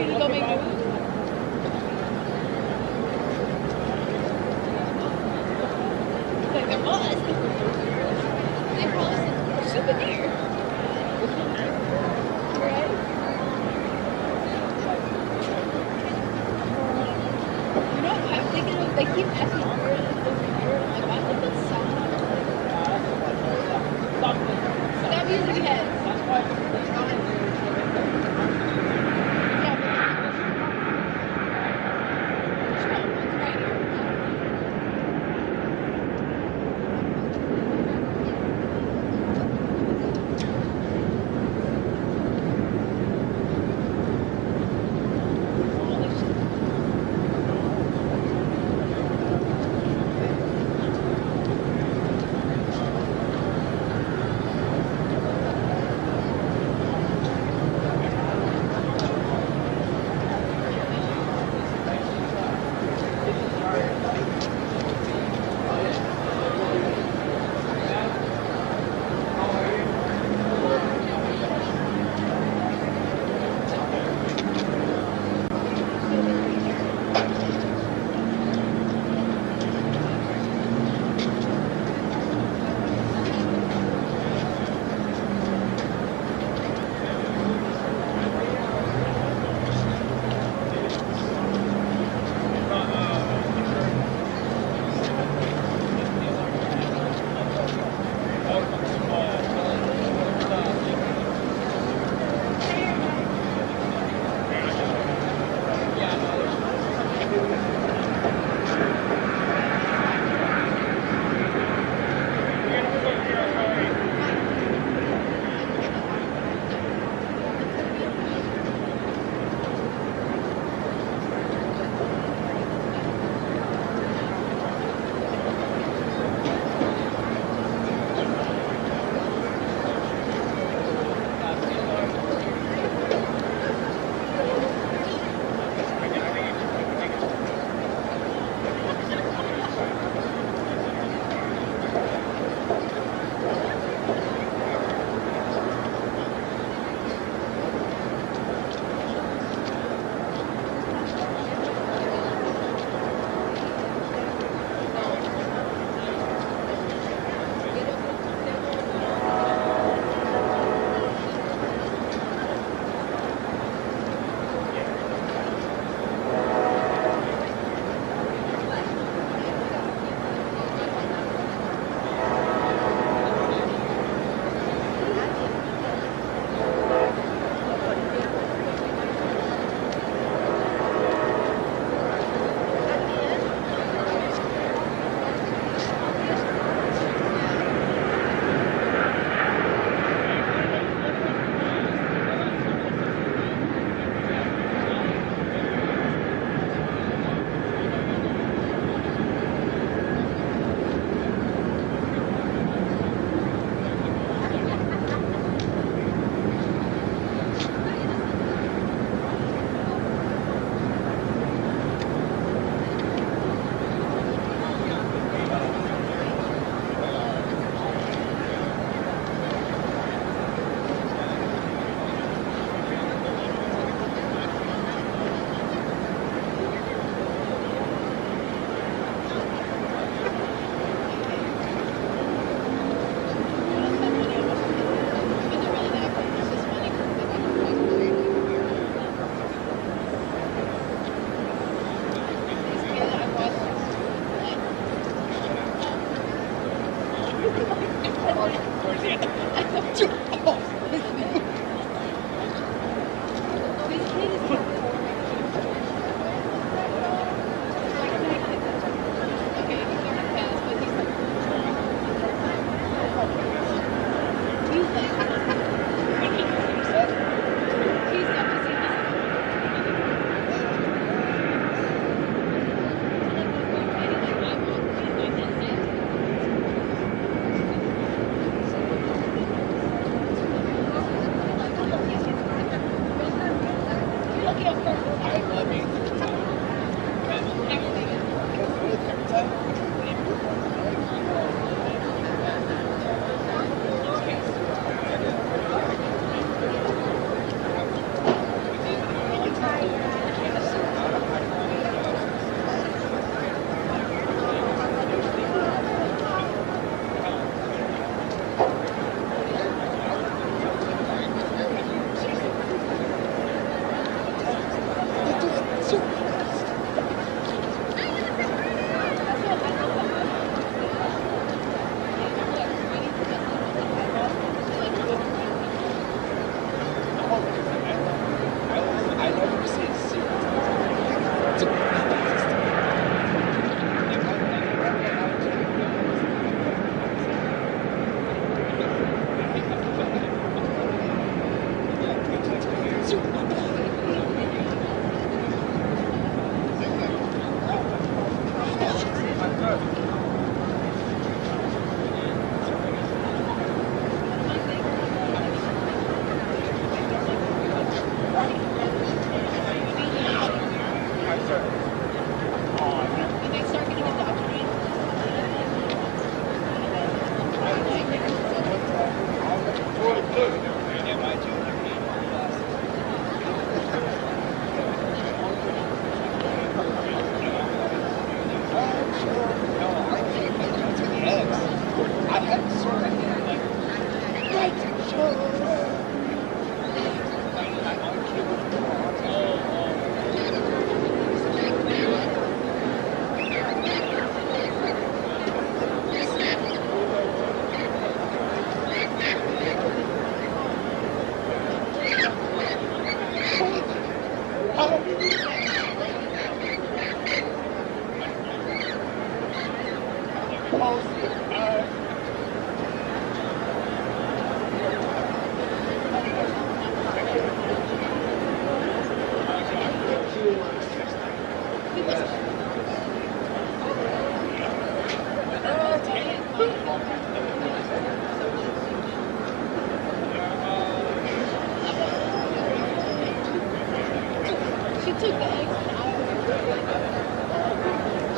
you to go make moves? Like there was. They probably said souvenir. Right? You know what I'm thinking of? They keep asking where is the souvenir. I'm like, why does it sound like that music head?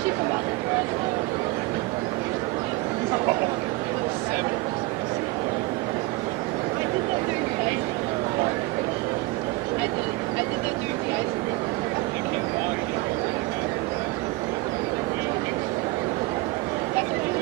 She from Boston. I did that during the ice. I did that during the ice. That's what you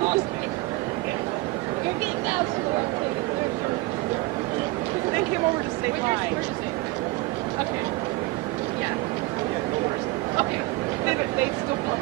Awesome. You're getting down to the wrong thing. They came over to say hi. Where's your seat? Okay. Yeah. Yeah, no worries. Okay. They still come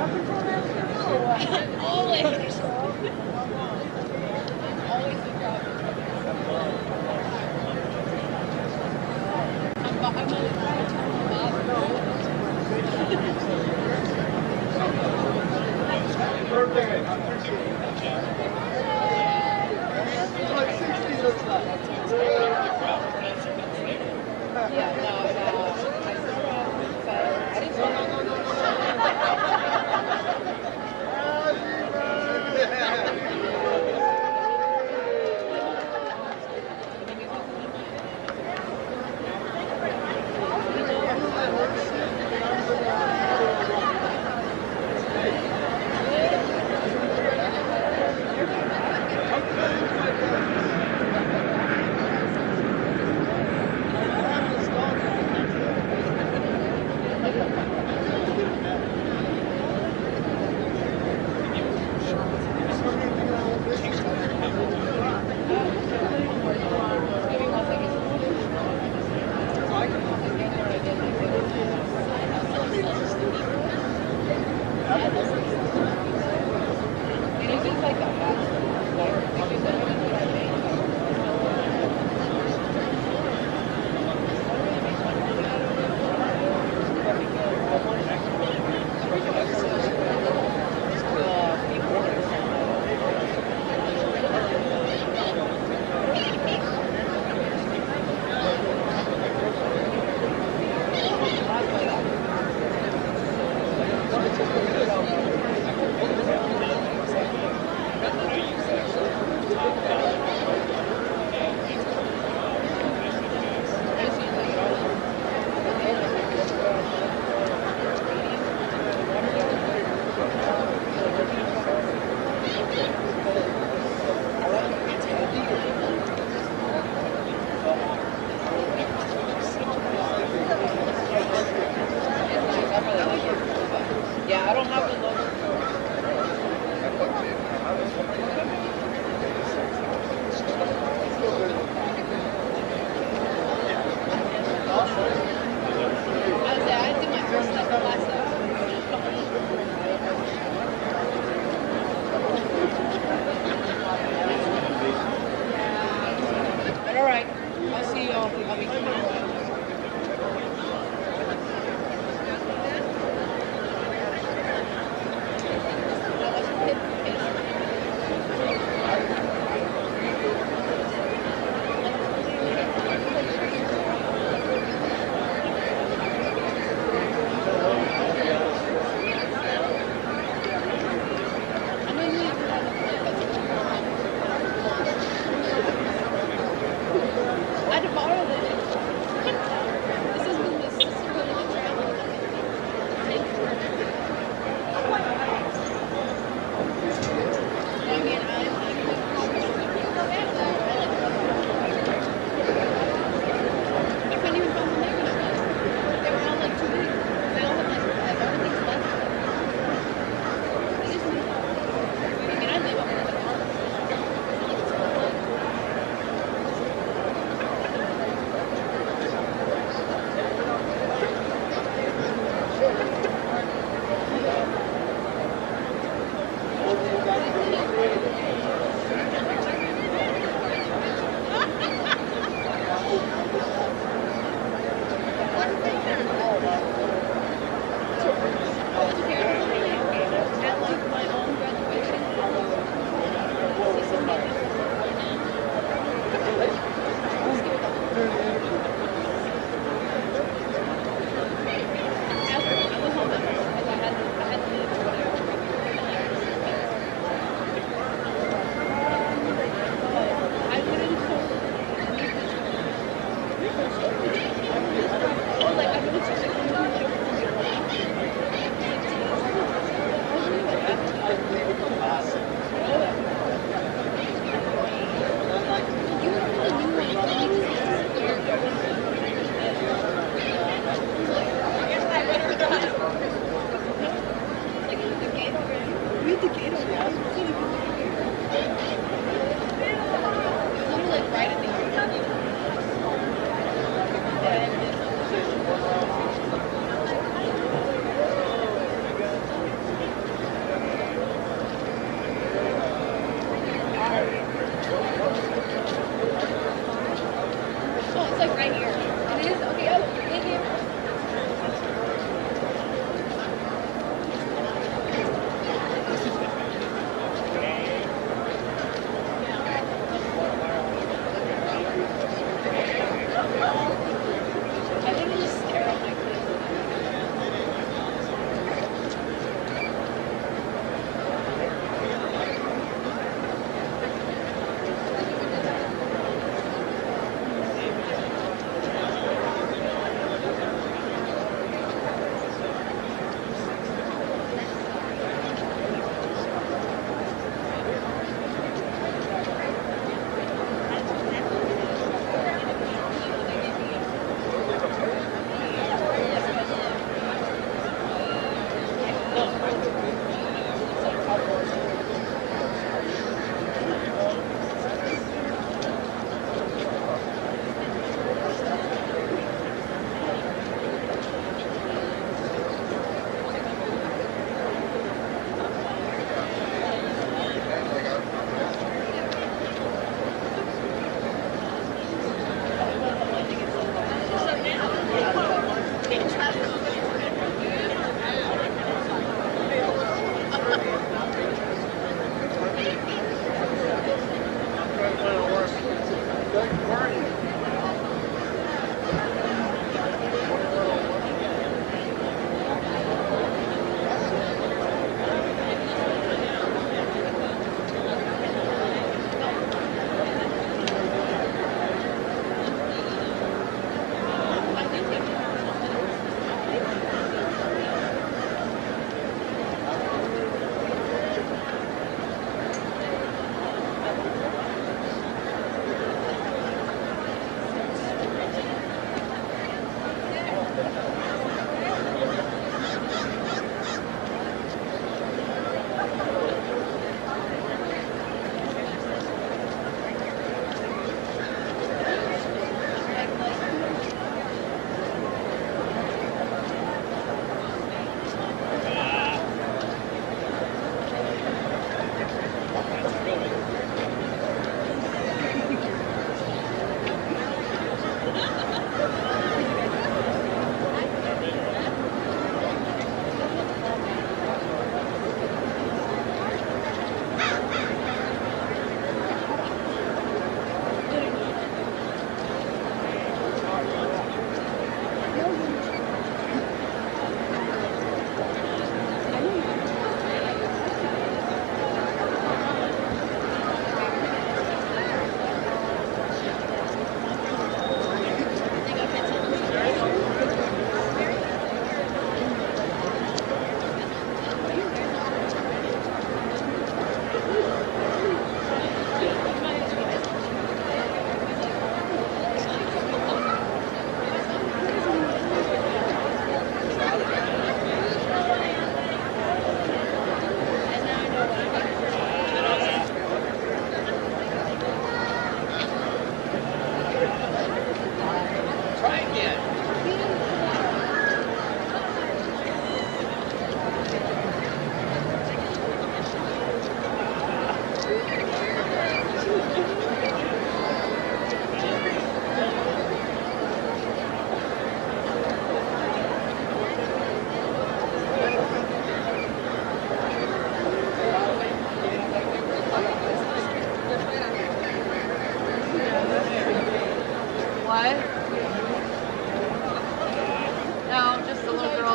Always. Always the problem. I'm only trying to turn them off. Yeah, no, I didn't know.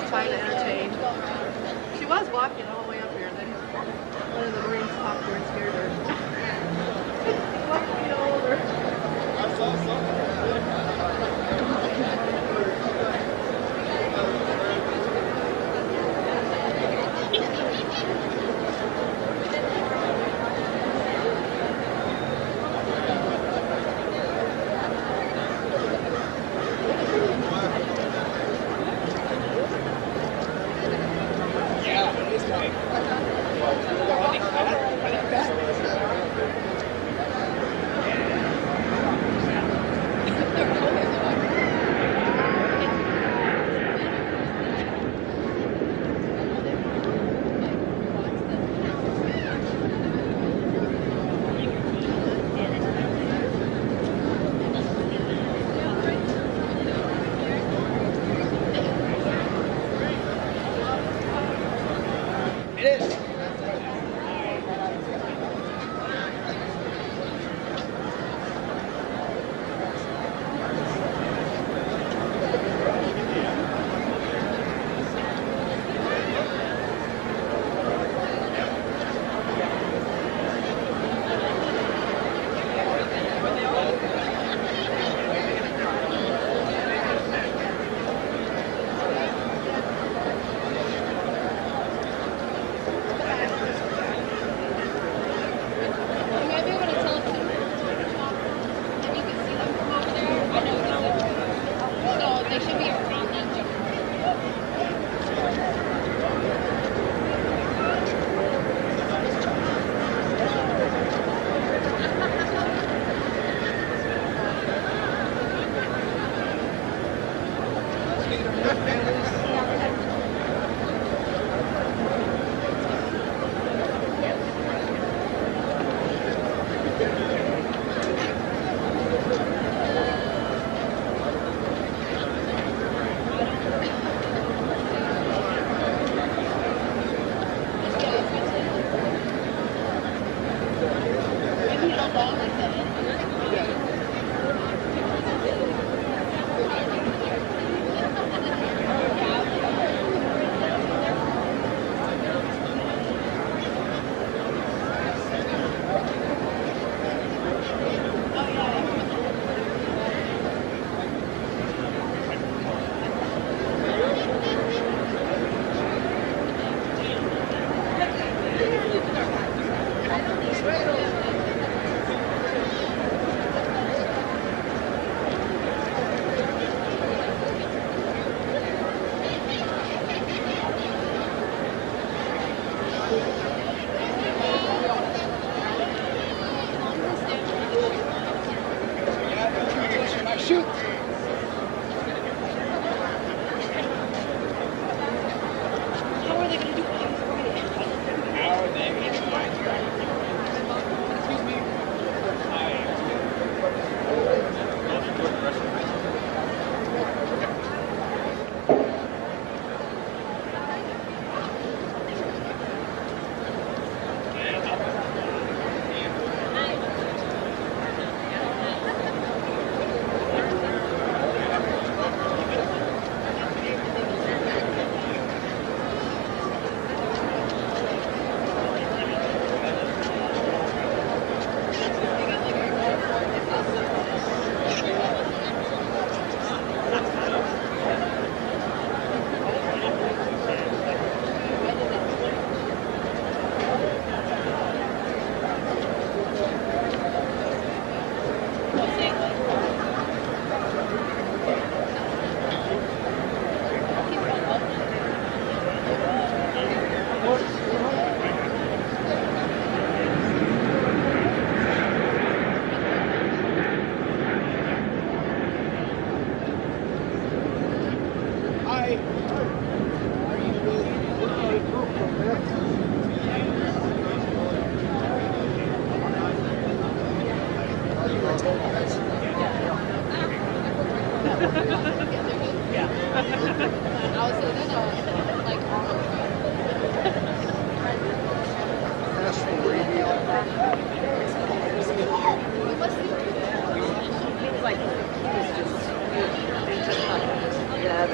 trying to entertain. She was walking all the way up here, and then one of the Marines popped her and scared her. Walking all over. I saw something. Shoot! How are they going to do it? How are they going to do it? Excuse me. Like, he was just, they just, yeah.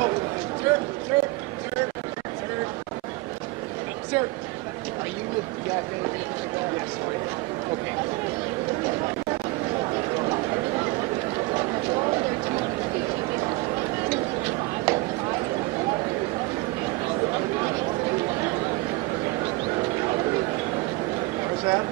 Sir, sir, sir, sir, sir. Are you with Jack? Yes, sorry. Okay. What's that?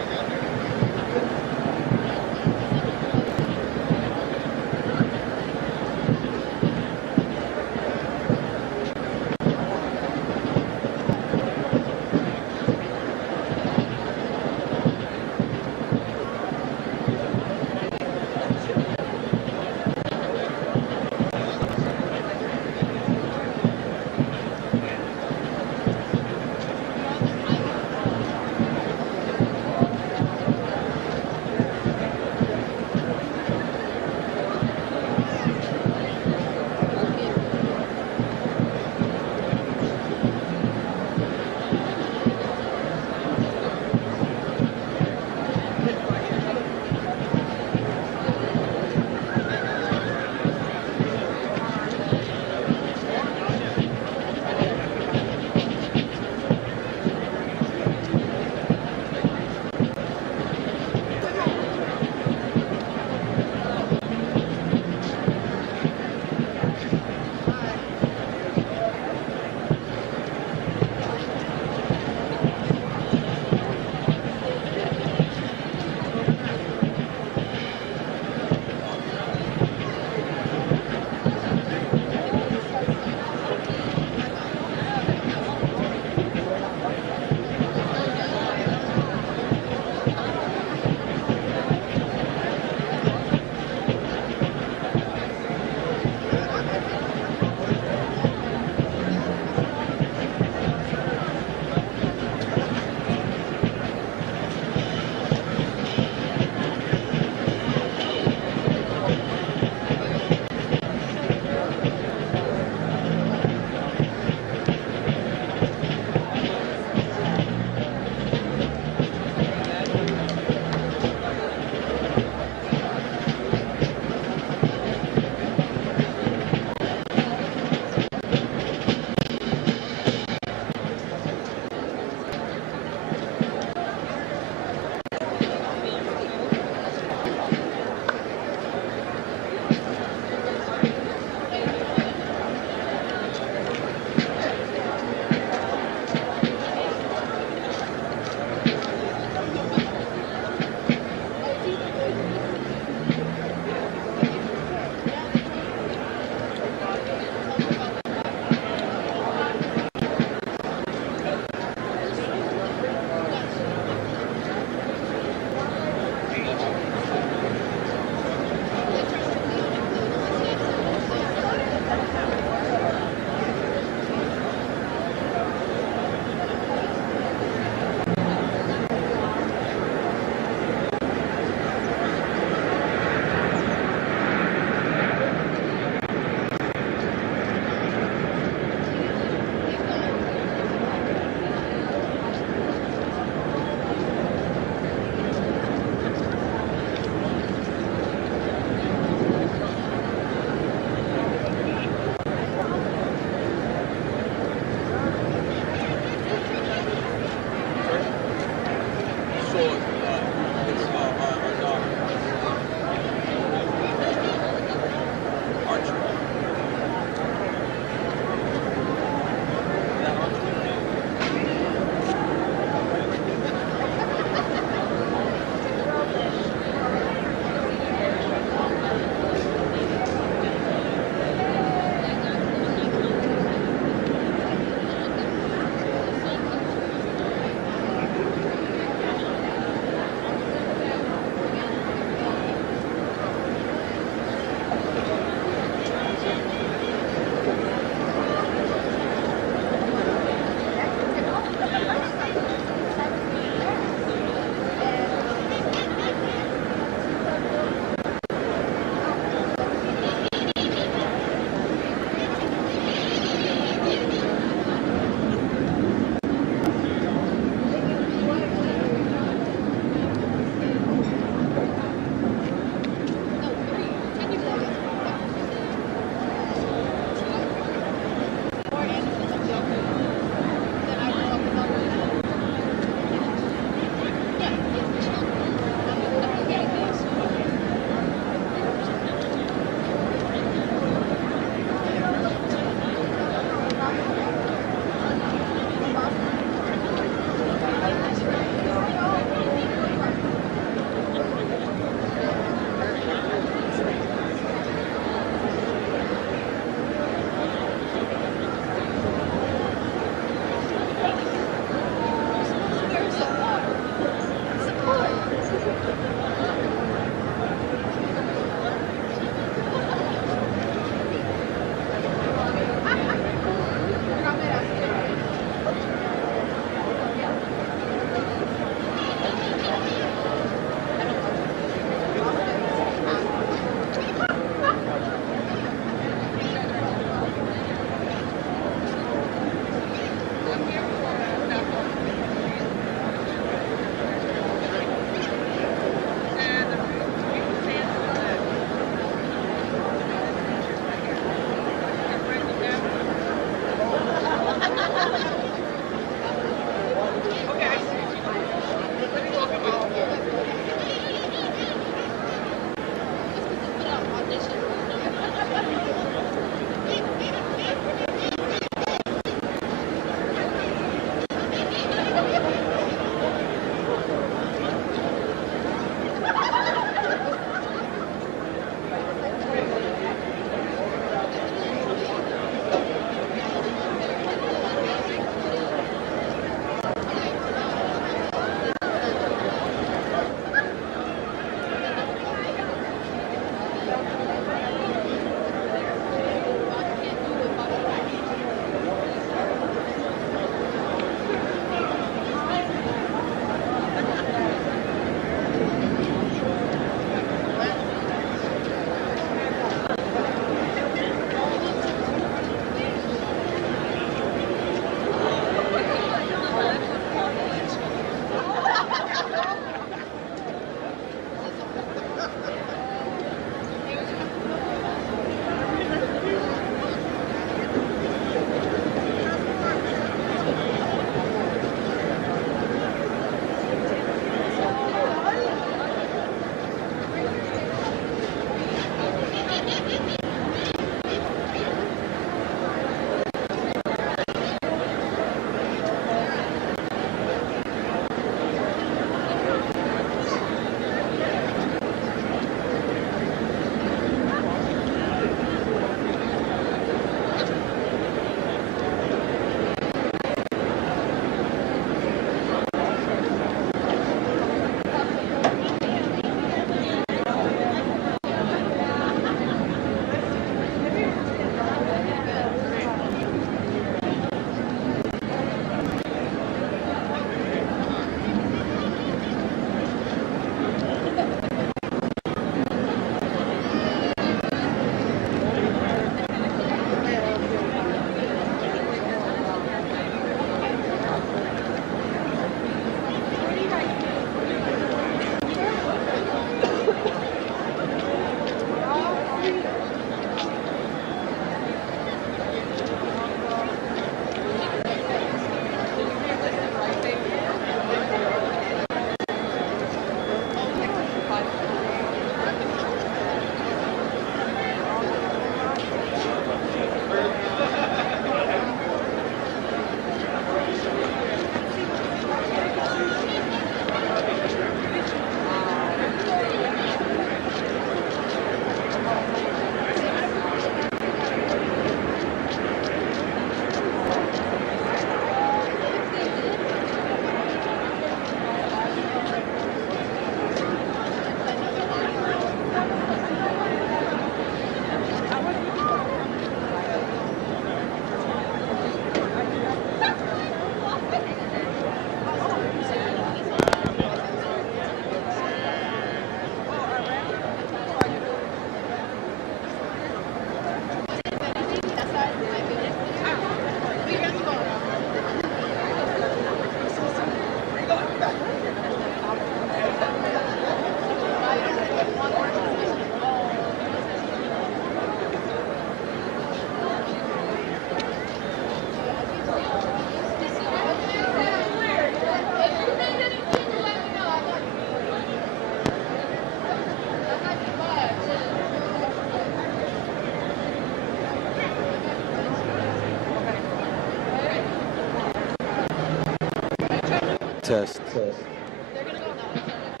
Test. They're gonna go on the other side.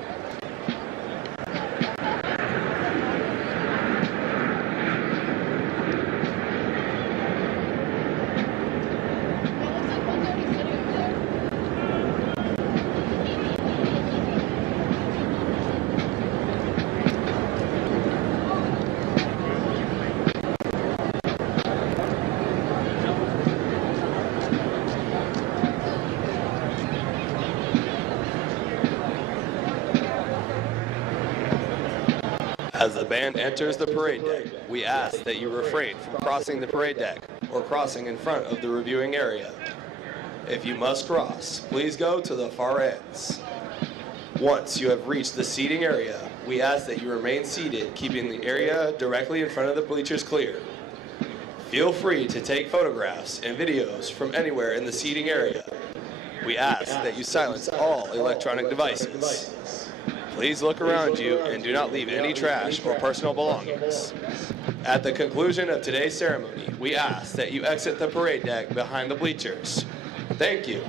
As the band enters the parade deck, we ask that you refrain from crossing the parade deck or crossing in front of the reviewing area. If you must cross, please go to the far ends. Once you have reached the seating area, we ask that you remain seated, keeping the area directly in front of the bleachers clear. Feel free to take photographs and videos from anywhere in the seating area. We ask that you silence all electronic devices. Please look around you and do not leave any trash or personal belongings. At the conclusion of today's ceremony, we ask that you exit the parade deck behind the bleachers. Thank you.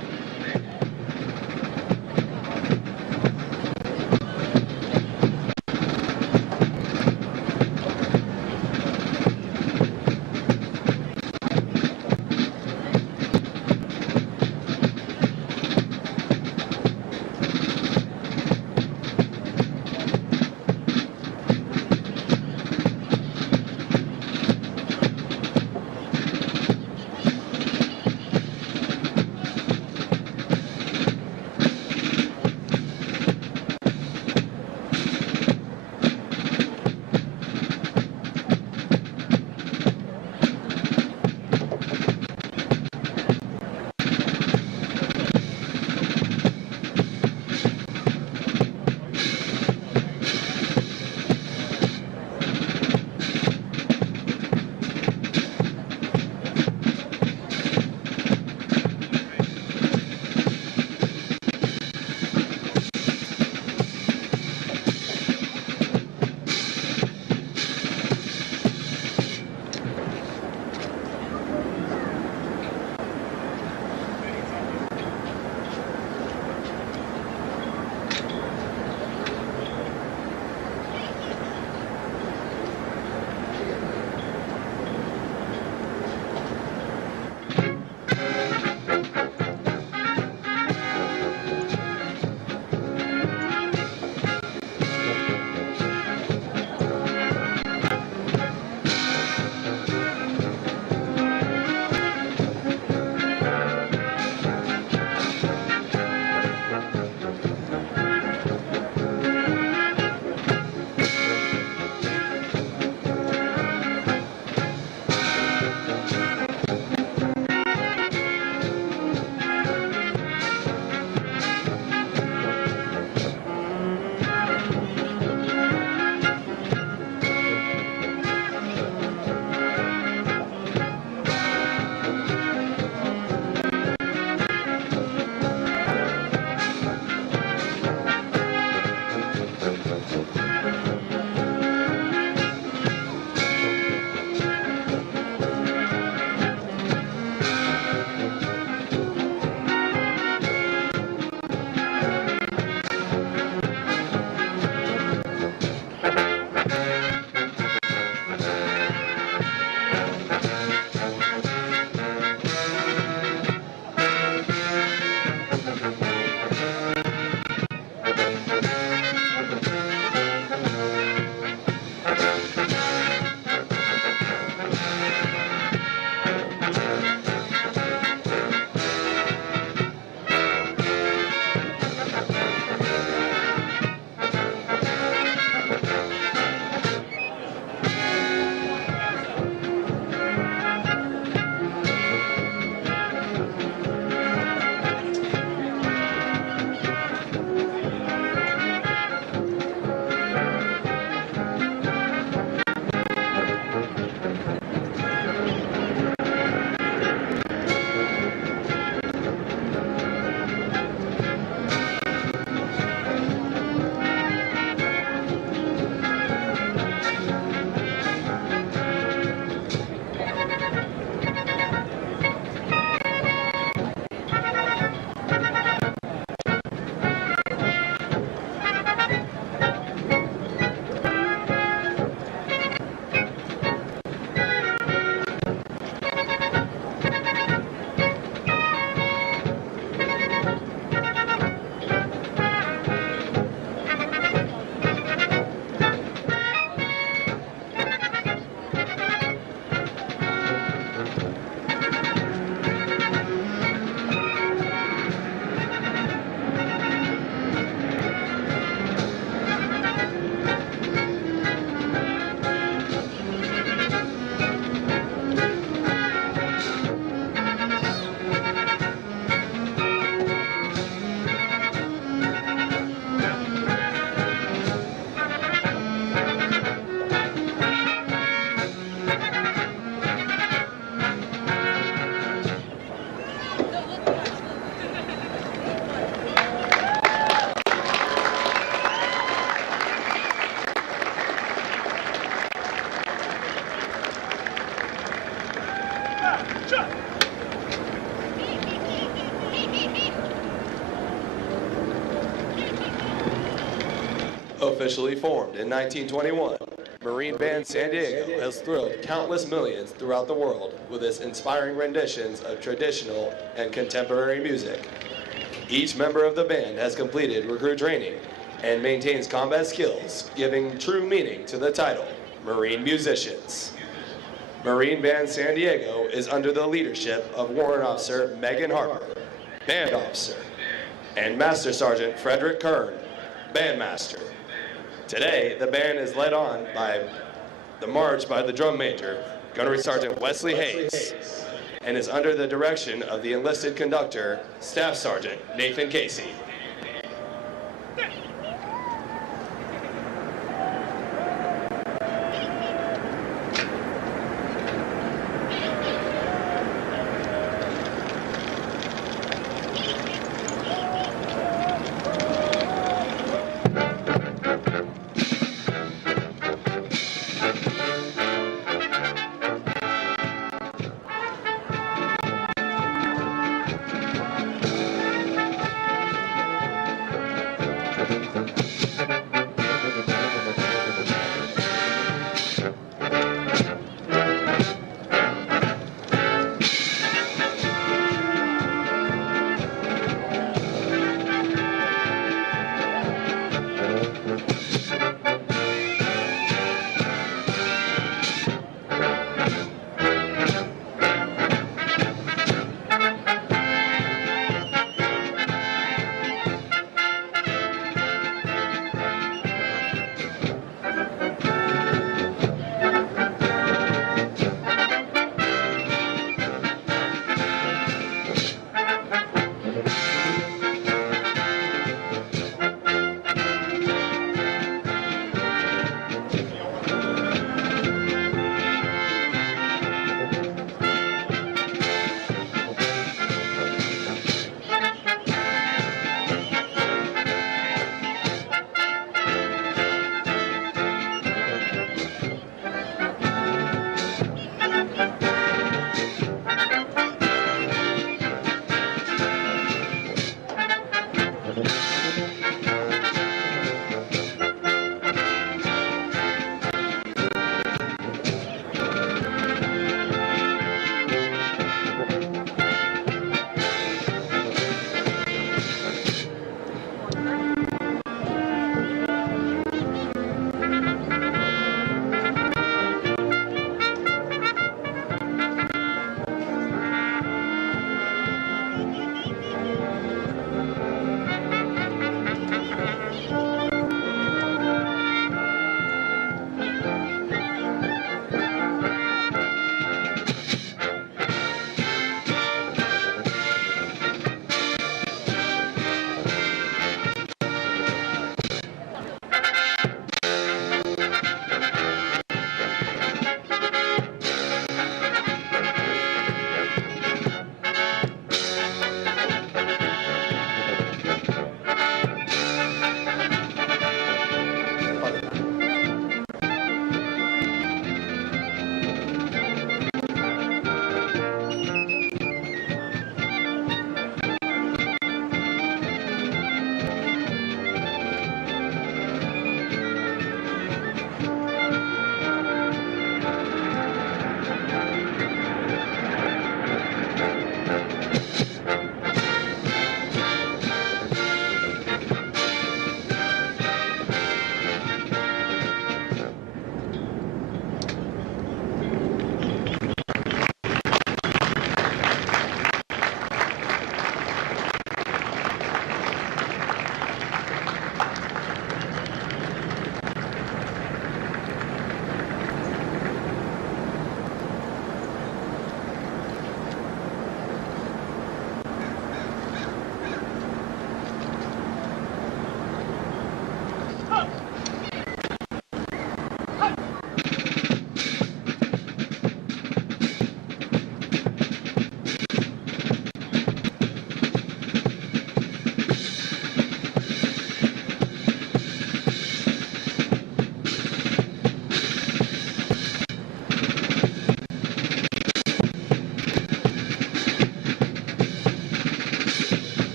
Officially formed in 1921, Marine Band San Diego has thrilled countless millions throughout the world with its inspiring renditions of traditional and contemporary music. Each member of the band has completed recruit training and maintains combat skills, giving true meaning to the title, Marine Musicians. Marine Band San Diego is under the leadership of Warrant Officer Megan Harper, Band Officer, and Master Sergeant Frederick Kern, Bandmaster. Today, the band is led on by the march by the drum major, Gunnery Sergeant Wesley Hayes, and is under the direction of the enlisted conductor, Staff Sergeant Nathan Casey.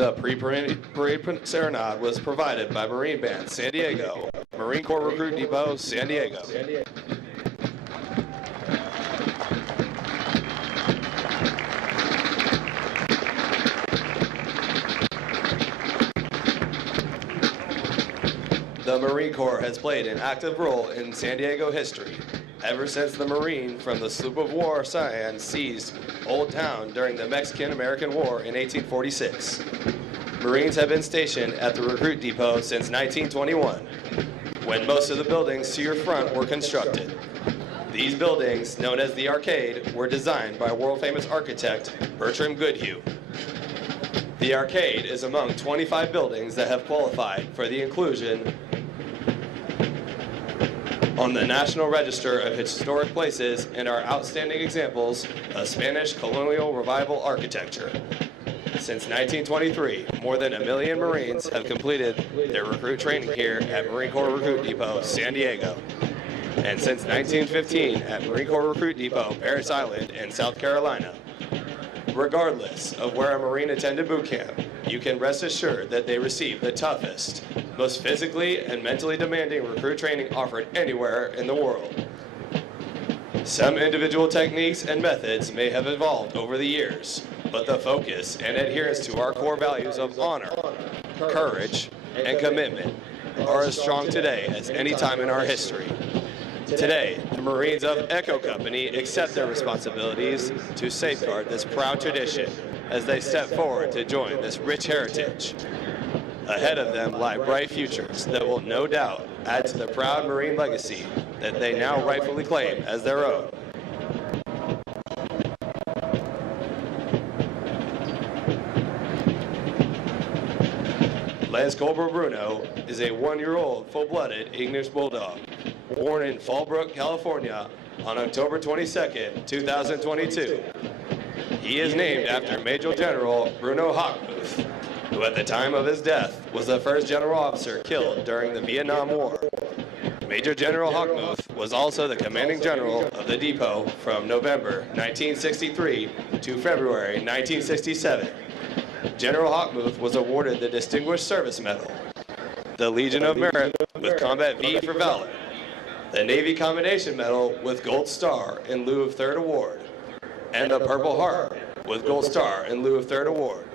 The pre-parade serenade was provided by Marine Band San Diego, Marine Corps Recruit Depot, San Diego. The Marine Corps has played an active role in San Diego history ever since the Marine from the sloop of war Cyan seized Old Town during the Mexican-American War in 1846. Marines have been stationed at the Recruit Depot since 1921, when most of the buildings to your front were constructed. These buildings, known as the Arcade, were designed by world-famous architect Bertram Goodhue. The Arcade is among 25 buildings that have qualified for the inclusion on the National Register of Historic Places and are outstanding examples of Spanish colonial revival architecture. Since 1923, more than 1 million Marines have completed their recruit training here at Marine Corps Recruit Depot, San Diego. And since 1915 at Marine Corps Recruit Depot, Parris Island in South Carolina. Regardless of where a Marine attended boot camp, you can rest assured that they receive the toughest, most physically and mentally demanding recruit training offered anywhere in the world. Some individual techniques and methods may have evolved over the years, but the focus and adherence to our core values of honor, courage, and commitment are as strong today as any time in our history. Today, the Marines of Echo Company accept their responsibilities to safeguard this proud tradition as they step forward to join this rich heritage. Ahead of them lie bright futures that will no doubt add to the proud Marine legacy that they now rightfully claim as their own. Lance Corporal Bruno is a 1-year-old full-blooded English Bulldog, born in Fallbrook, California on October 22nd, 2022. He is named after Major General Bruno Hochmuth, who at the time of his death was the first general officer killed during the Vietnam War. Major General Hochmuth was also the commanding general of the depot from November 1963 to February 1967. General Hochmuth was awarded the Distinguished Service Medal, the Legion of Merit with Combat V for Valor, the Navy Commendation Medal with Gold Star in lieu of Third Award, and the Purple Heart with Gold Star in lieu of Third Award.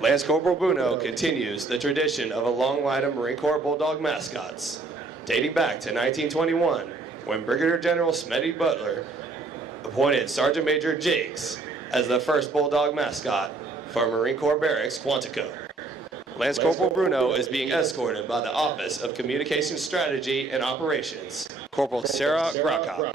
Lance Corporal Bruno continues the tradition of a long line of Marine Corps Bulldog mascots, dating back to 1921, when Brigadier General Smetty Butler appointed Sergeant Major Jakes as the first Bulldog mascot for Marine Corps Barracks, Quantico. Lance Corporal Bruno is being escorted by the Office of Communications Strategy and Operations, Corporal Sarah Graka.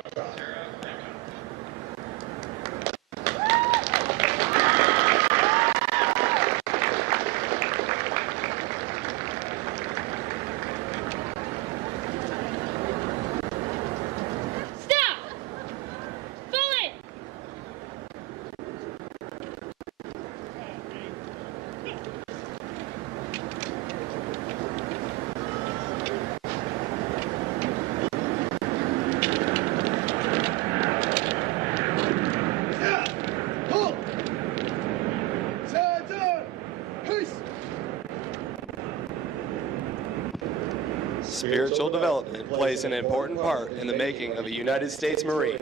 Spiritual development plays an important part in the making of a United States Marine.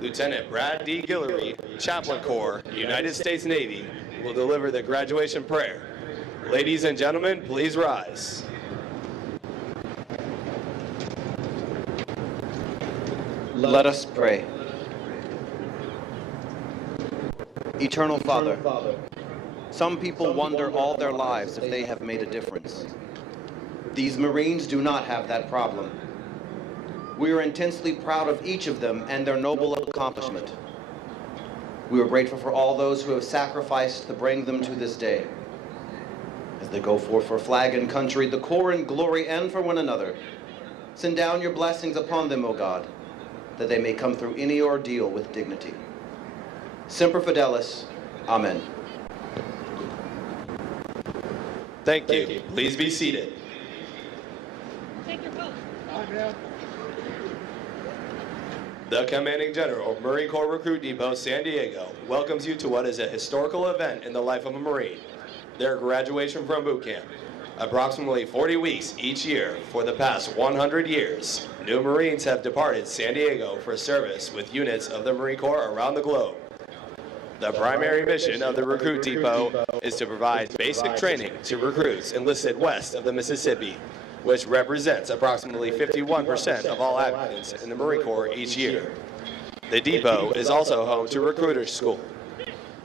Lieutenant Brad D. Guillory, Chaplain Corps, United States Navy, will deliver the graduation prayer. Ladies and gentlemen, please rise. Let us pray. Eternal Father, some people wonder all their lives if they have made a difference. These Marines do not have that problem. We are intensely proud of each of them and their noble accomplishment. We are grateful for all those who have sacrificed to bring them to this day. As they go forth for flag and country, the Corps in glory, and for one another, send down your blessings upon them, O God, that they may come through any ordeal with dignity. Semper Fidelis. Amen. Thank you. Please be seated. Take your vote. The Commanding General, Marine Corps Recruit Depot, San Diego, welcomes you to what is a historical event in the life of a Marine. their graduation from boot camp. Approximately 40 weeks each year for the past 100 years, new Marines have departed San Diego for service with units of the Marine Corps around the globe. The primary mission of the Recruit Depot is to provide basic training to recruits enlisted west of the Mississippi, which represents approximately 51% of all applicants in the Marine Corps each year. The depot is also home to Recruiter School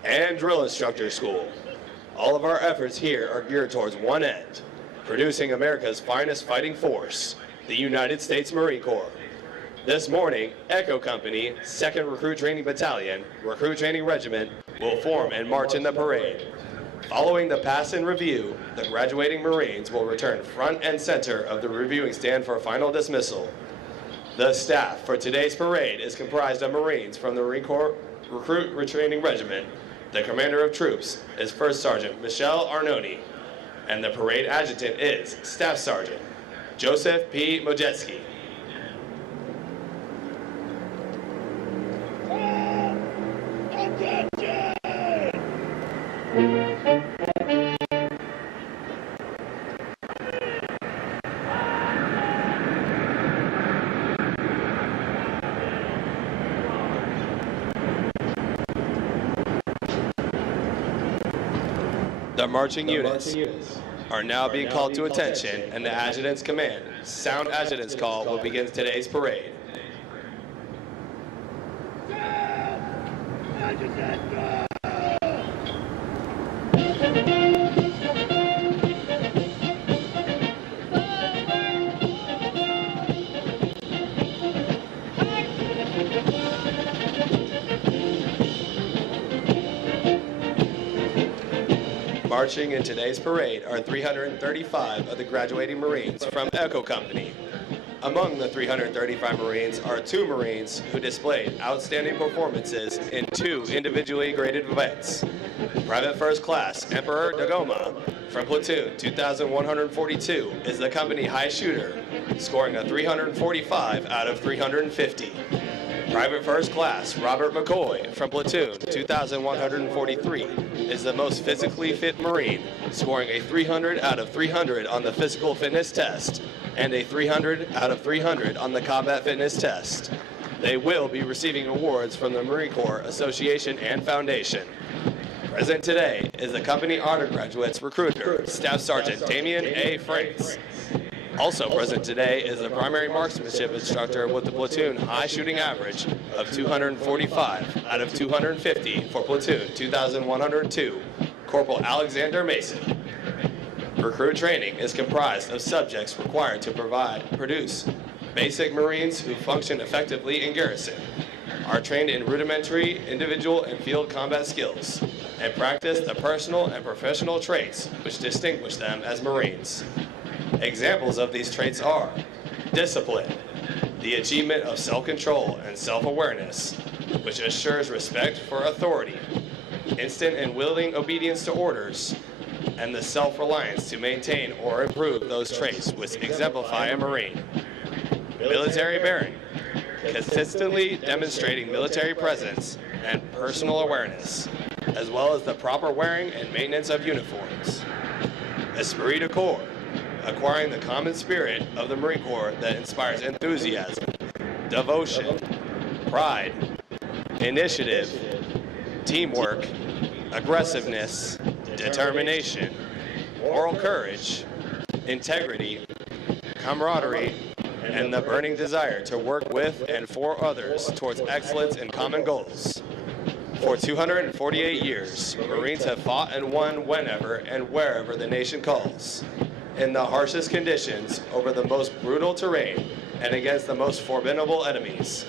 and Drill Instructor School. All of our efforts here are geared towards one end, producing America's finest fighting force, the United States Marine Corps. This morning, Echo Company, 2nd Recruit Training Battalion, Recruit Training Regiment, will form and march in the parade. Following the pass and review, the graduating Marines will return front and center of the reviewing stand for final dismissal. The staff for today's parade is comprised of Marines from the Marine Corps Recruit Training Regiment. The commander of troops is First Sergeant Michelle Arnone, and the parade adjutant is Staff Sergeant Joseph P. Mojetsky. The marching units are now being called to attention, and the adjutant's command, sound adjutant's call, will begin today's parade. Marching in today's parade are 335 of the graduating Marines from Echo Company. Among the 335 Marines are 2 Marines who displayed outstanding performances in 2 individually graded events. Private First Class Emperor Dagoma from Platoon 2142 is the company high shooter, scoring a 345 out of 350. Private First Class Robert McCoy from Platoon 2143 is the most physically fit Marine, scoring a 300 out of 300 on the physical fitness test and a 300 out of 300 on the combat fitness test. They will be receiving awards from the Marine Corps Association and Foundation. Present today is the company honor graduates recruiter, Staff Sergeant Damian A. Franks. Also present today is the primary marksmanship instructor with the platoon high shooting average of 245 out of 250 for platoon 2102, Corporal Alexander Mason. Recruit training is comprised of subjects required to produce basic Marines who function effectively in garrison, are trained in rudimentary individual and field combat skills, and practice the personal and professional traits which distinguish them as Marines. Examples of these traits are discipline, the achievement of self-control and self-awareness, which assures respect for authority, instant and willing obedience to orders, and the self-reliance to maintain or improve those traits which exemplify a Marine. Military bearing, consistently demonstrating military presence and personal awareness, as well as the proper wearing and maintenance of uniforms. Esprit de corps, acquiring the common spirit of the Marine Corps that inspires enthusiasm, devotion, pride, initiative, teamwork, aggressiveness, determination, moral courage, integrity, camaraderie, and the burning desire to work with and for others towards excellence in common goals. For 248 years, Marines have fought and won whenever and wherever the nation calls, in the harshest conditions, over the most brutal terrain, and against the most formidable enemies.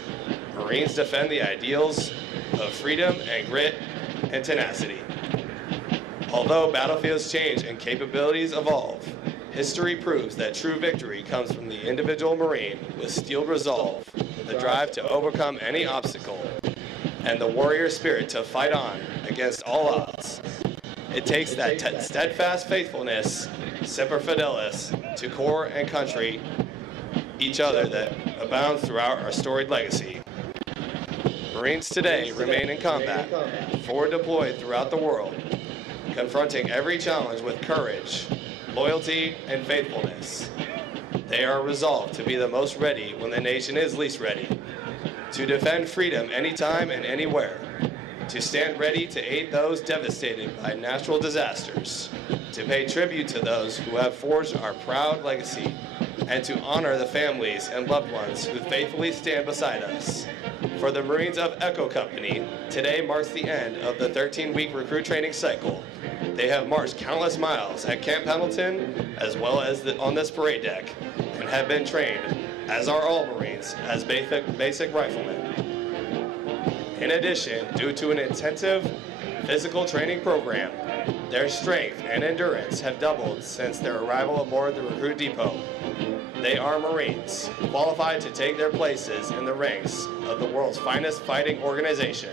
Marines defend the ideals of freedom and grit and tenacity. Although battlefields change and capabilities evolve, history proves that true victory comes from the individual Marine with steeled resolve, the drive to overcome any obstacle, and the warrior spirit to fight on against all odds. It takes that steadfast faithfulness, semper fidelis, to corps and country, each other that abounds throughout our storied legacy. Marines today remain in combat, forward deployed throughout the world. confronting every challenge with courage, loyalty, and faithfulness. They are resolved to be the most ready when the nation is least ready, to defend freedom anytime and anywhere, to stand ready to aid those devastated by natural disasters, to pay tribute to those who have forged our proud legacy, and to honor the families and loved ones who faithfully stand beside us. For the Marines of Echo Company, today marks the end of the 13-week recruit training cycle. They have marched countless miles at Camp Pendleton, as well as on this parade deck, and have been trained, as are all Marines, as basic riflemen. In addition, due to an intensive physical training program, their strength and endurance have doubled since their arrival aboard the recruit depot. They are Marines, qualified to take their places in the ranks of the world's finest fighting organization.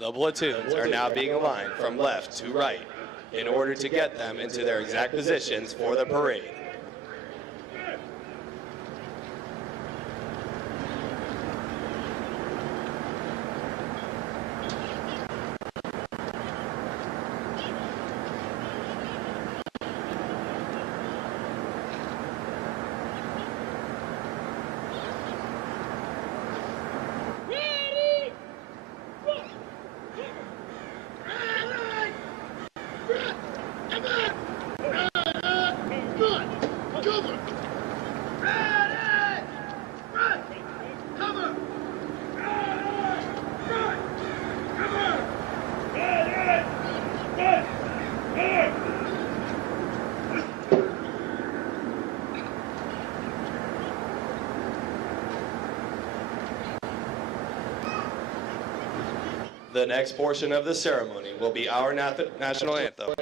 The platoons are now being aligned from left to right in order to get them into their exact positions for the parade. The next portion of the ceremony will be our national anthem.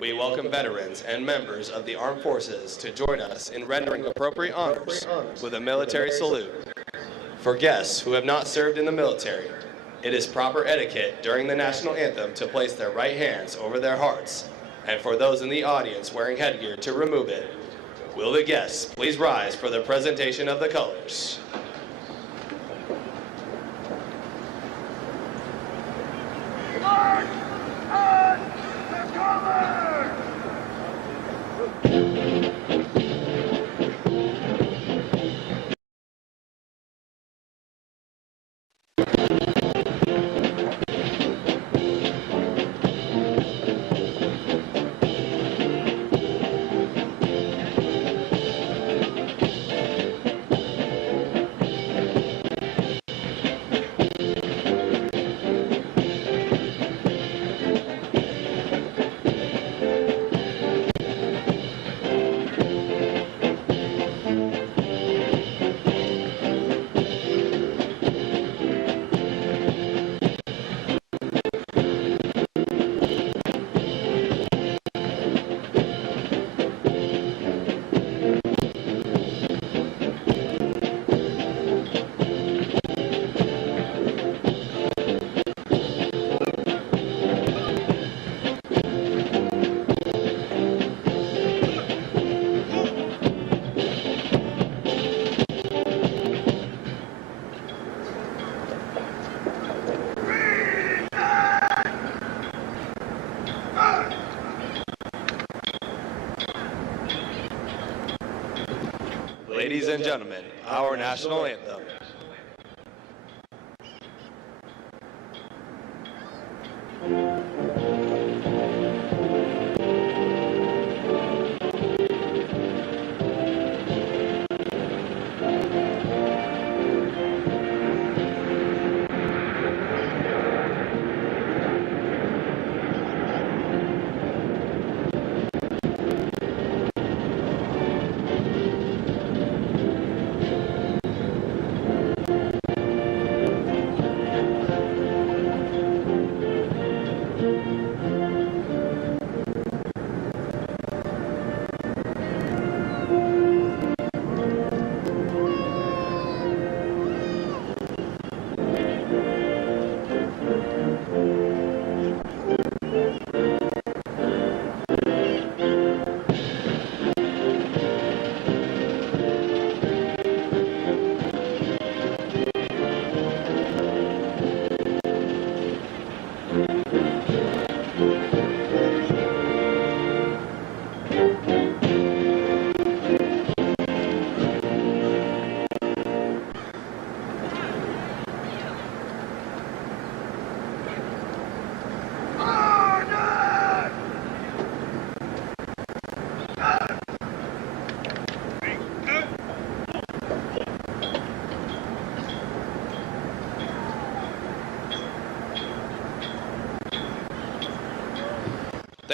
We welcome veterans and members of the armed forces to join us in rendering appropriate honors with a military salute. For guests who have not served in the military, it is proper etiquette during the national anthem to place their right hands over their hearts, and for those in the audience wearing headgear to remove it. Will the guests please rise for the presentation of the colors? Ladies and gentlemen, our national anthem.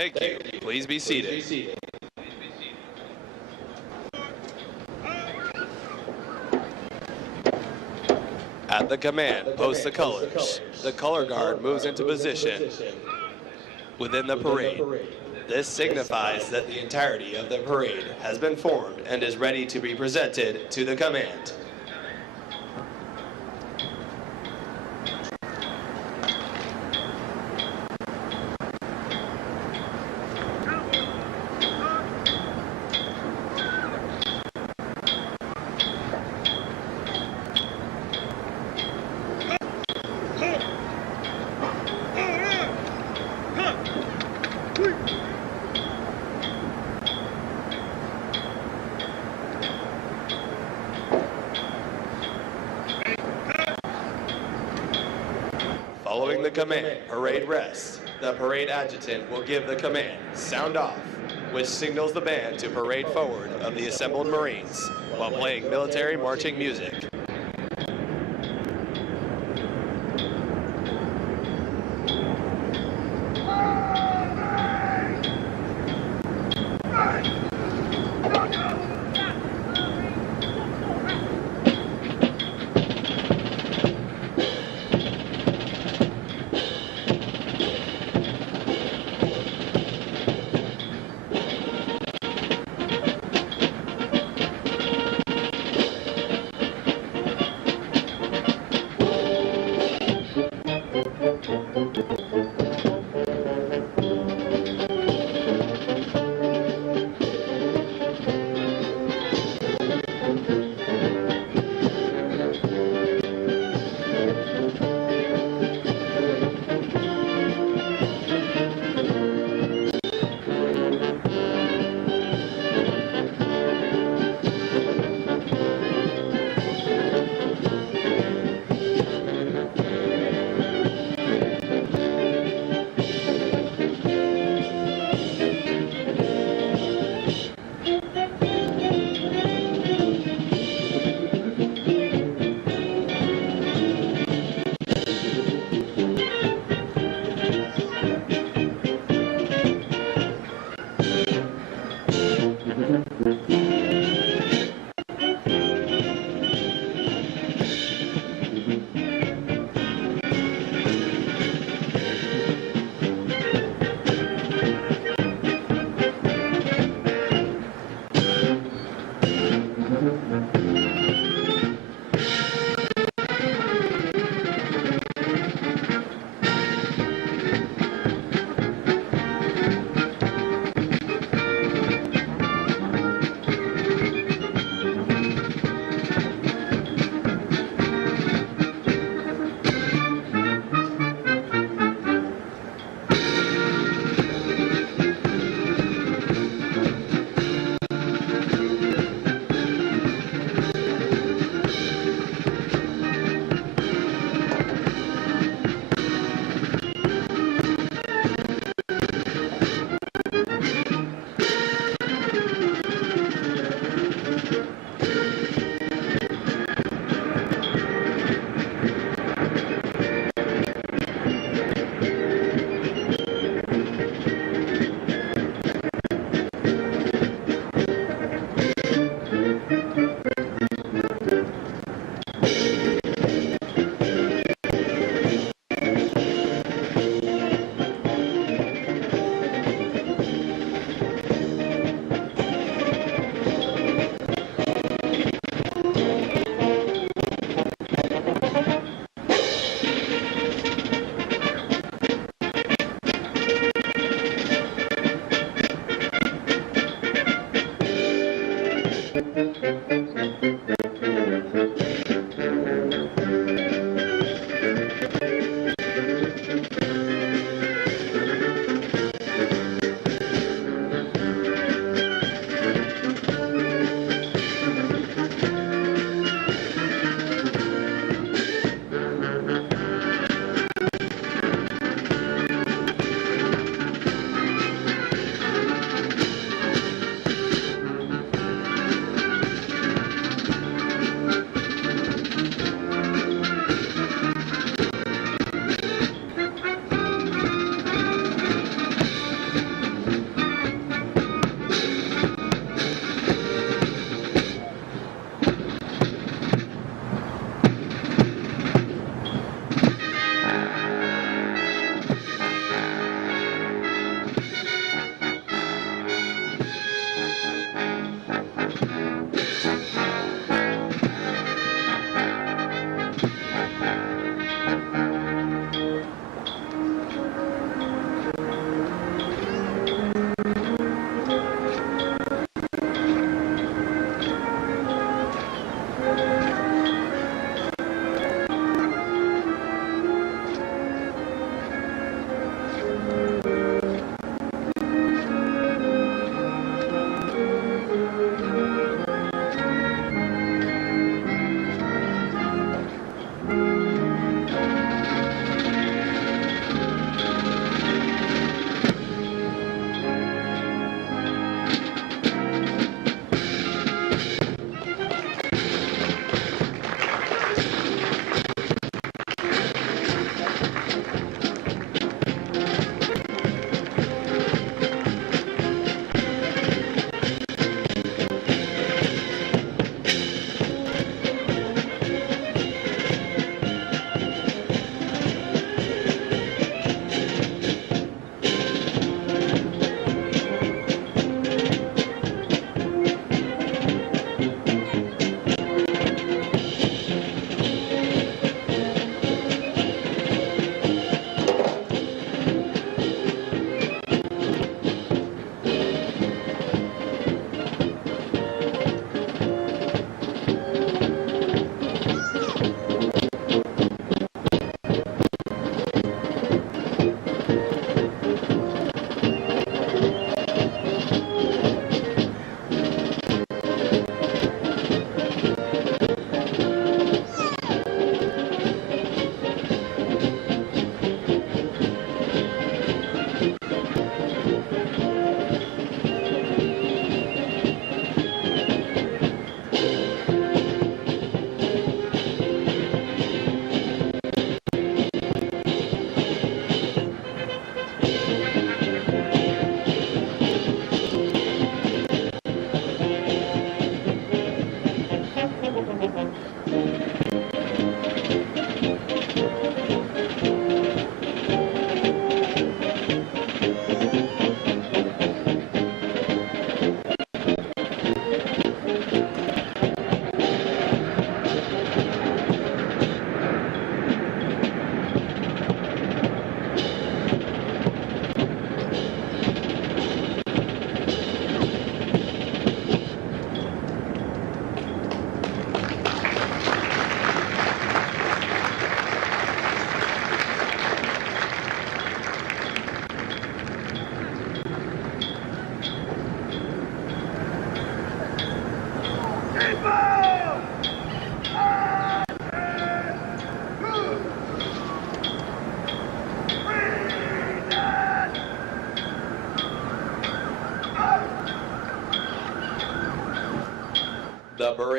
Thank you. Please be seated. At the command, post the colors. The color guard moves into position within the parade. This signifies that the entirety of the parade has been formed and is ready to be presented to the command. Following the command, parade rest. The parade adjutant will give the command, sound off, which signals the band to parade forward of the assembled Marines while playing military marching music.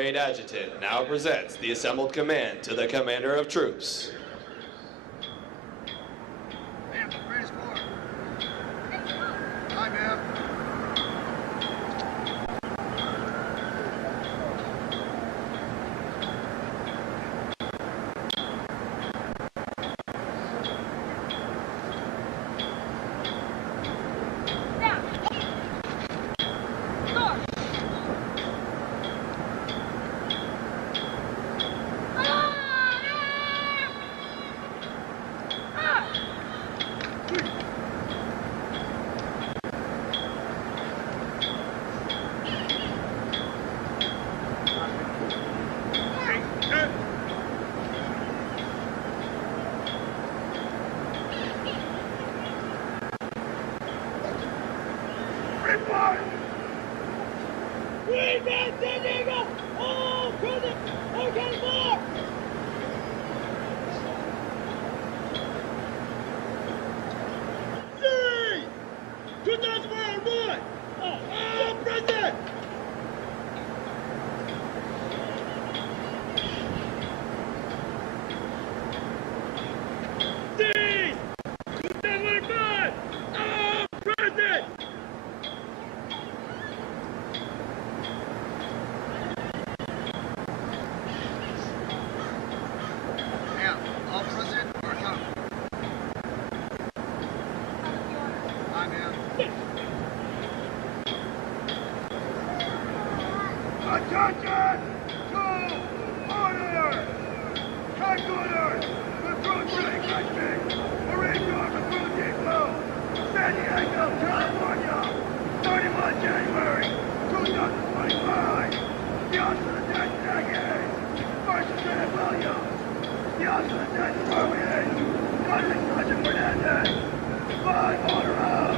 parade adjutant now presents the assembled command to the commander of troops. Ma'am, parade is forward. Hi, ma'am. Attention to order! Headquarters, Recruit Training Battalion, Marine Corps Recruit Depot, San Diego, California, 31 January 2025. The officer of the dead Aggie, First Lieutenant Williams. The officer of the dead Marine, Sergeant Sergeant Fernandez. By order of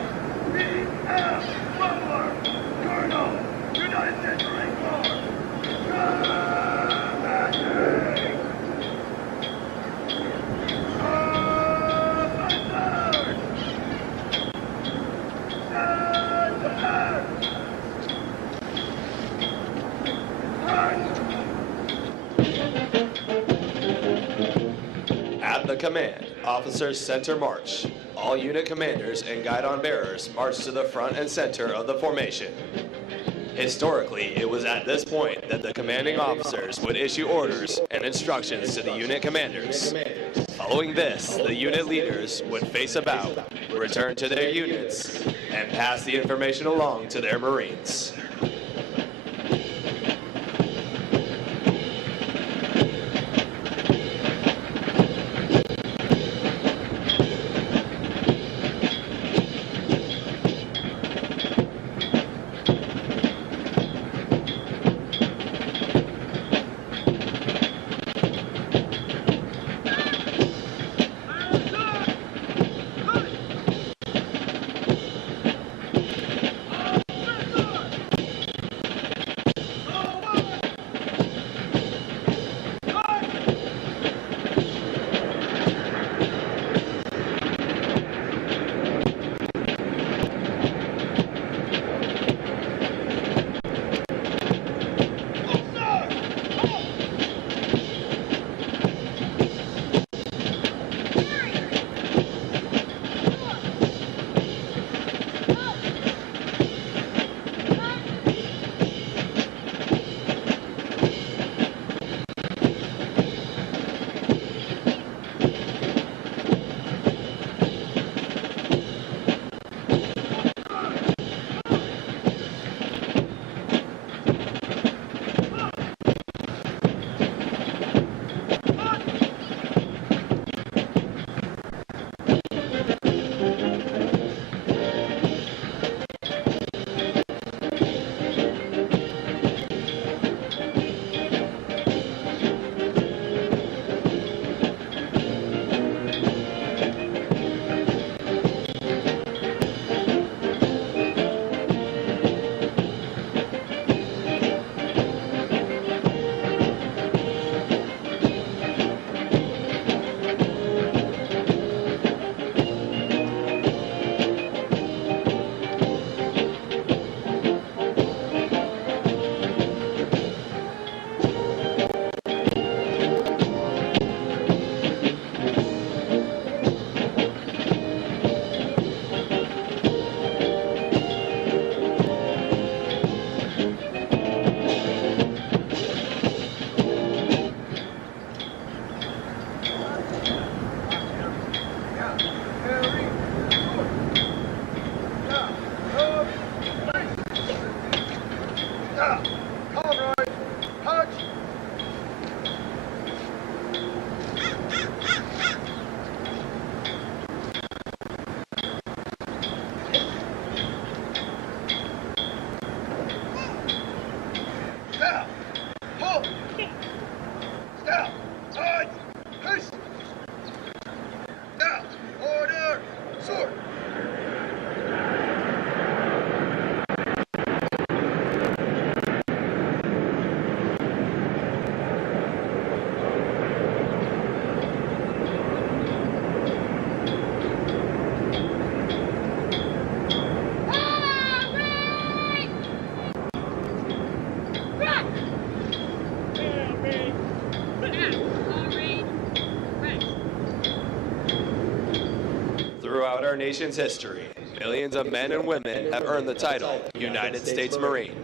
B.F. Butler, Colonel, United States Marine Corps. At the command, officers center march. All unit commanders and guidon bearers march to the front and center of the formation. Historically, it was at this point that the commanding officers would issue orders and instructions to the unit commanders. Following this, the unit leaders would face about, return to their units, and pass the information along to their Marines. Throughout our nation's history, millions of men and women have earned the title United States Marine.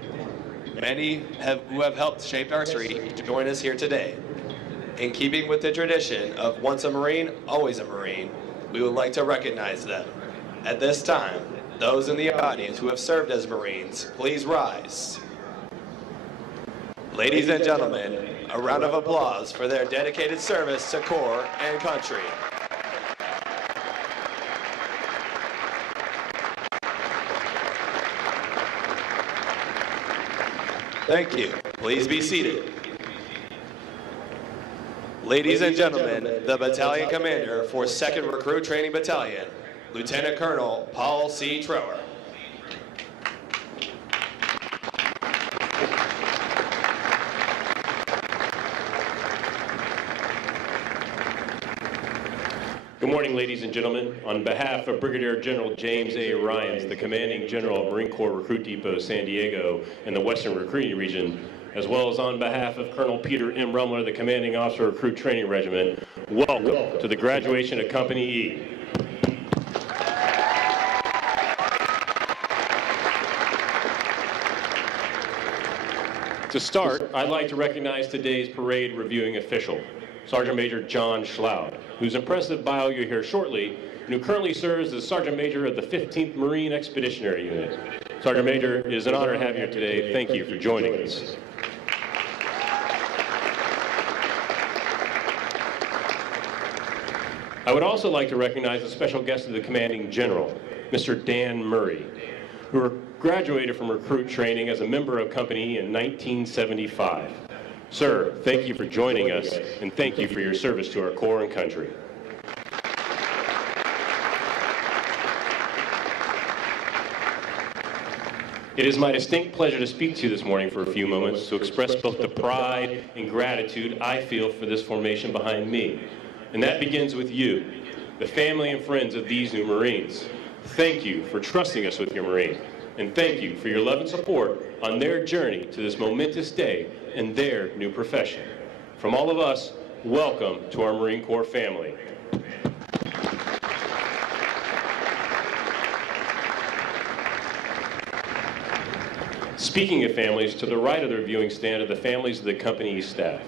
Many who have helped shape our history join us here today. In keeping with the tradition of once a Marine, always a Marine, we would like to recognize them. At this time, those in the audience who have served as Marines, please rise. Ladies and gentlemen, a round of applause for their dedicated service to Corps and country. Thank you. Please be seated. Ladies and gentlemen, the Battalion Commander for 2nd Recruit Training Battalion, Lieutenant Colonel Paul C. Trower. Good morning, ladies and gentlemen. On behalf of Brigadier General James A. Ryans, the Commanding General of Marine Corps Recruit Depot, San Diego, and the Western Recruiting Region, as well as on behalf of Colonel Peter M. Rumler, the Commanding Officer of Recruit Training Regiment, welcome to the graduation of Company E. To start, I'd like to recognize today's parade reviewing official, Sergeant Major John Schlaud, whose impressive bio you'll hear shortly, and who currently serves as Sergeant Major of the 15th Marine Expeditionary Unit. Sergeant Major, it is an honor to have you here today. Thank you for joining us. I would also like to recognize a special guest of the Commanding General, Mr. Dan Murray, who graduated from recruit training as a member of Company E in 1975. Sir, thank you for joining us, and thank you for your service to our Corps and country. It is my distinct pleasure to speak to you this morning for a few moments to express both the pride and gratitude I feel for this formation behind me. And that begins with you, the family and friends of these new Marines. Thank you for trusting us with your Marine, and thank you for your love and support on their journey to this momentous day in their new profession. From all of us, welcome to our Marine Corps family. Speaking of families, to the right of the viewing stand are the families of the Company staff.